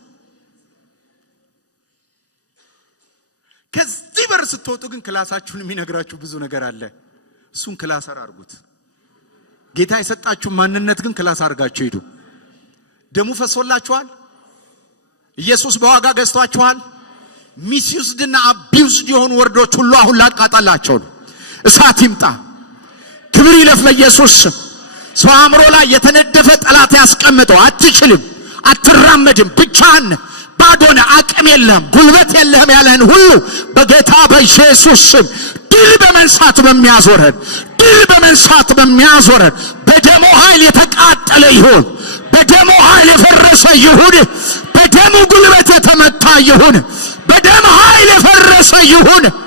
ከዚህ በር ስትወጡ ግን ክላሳችሁን የሚነግራችሁ ብዙ ነገር አለ። እሱን ክላሰር አድርጉት። ጌታ የሰጣችሁ ማንነት ግን ክላስ አድርጋችሁ ሂዱ። ደሙ ፈሶላችኋል። ኢየሱስ በዋጋ ገዝቷችኋል። ሚስዩስድና አቢውስድ የሆኑ ወርዶች ሁሉ አሁን ላቃጣላቸው ነው። እሳት ይምጣ። ክብር ይለፍ ለኢየሱስ። ሰው አእምሮ ላይ የተነደፈ ጠላት ያስቀምጠው። አትችልም፣ አትራመድም፣ ብቻህን ባዶነ፣ አቅም የለህም፣ ጉልበት የለህም ያለህን ሁሉ በጌታ በኢየሱስ ስም ድል በመንሳት በሚያዞረን በደሙ ኃይል የተቃጠለ ይሁን፣ በደሙ ኃይል የፈረሰ ይሁን፣ በደሙ ጉልበት የተመታ ይሁን፣ በደሙ ኃይል የፈረሰ ይሁን።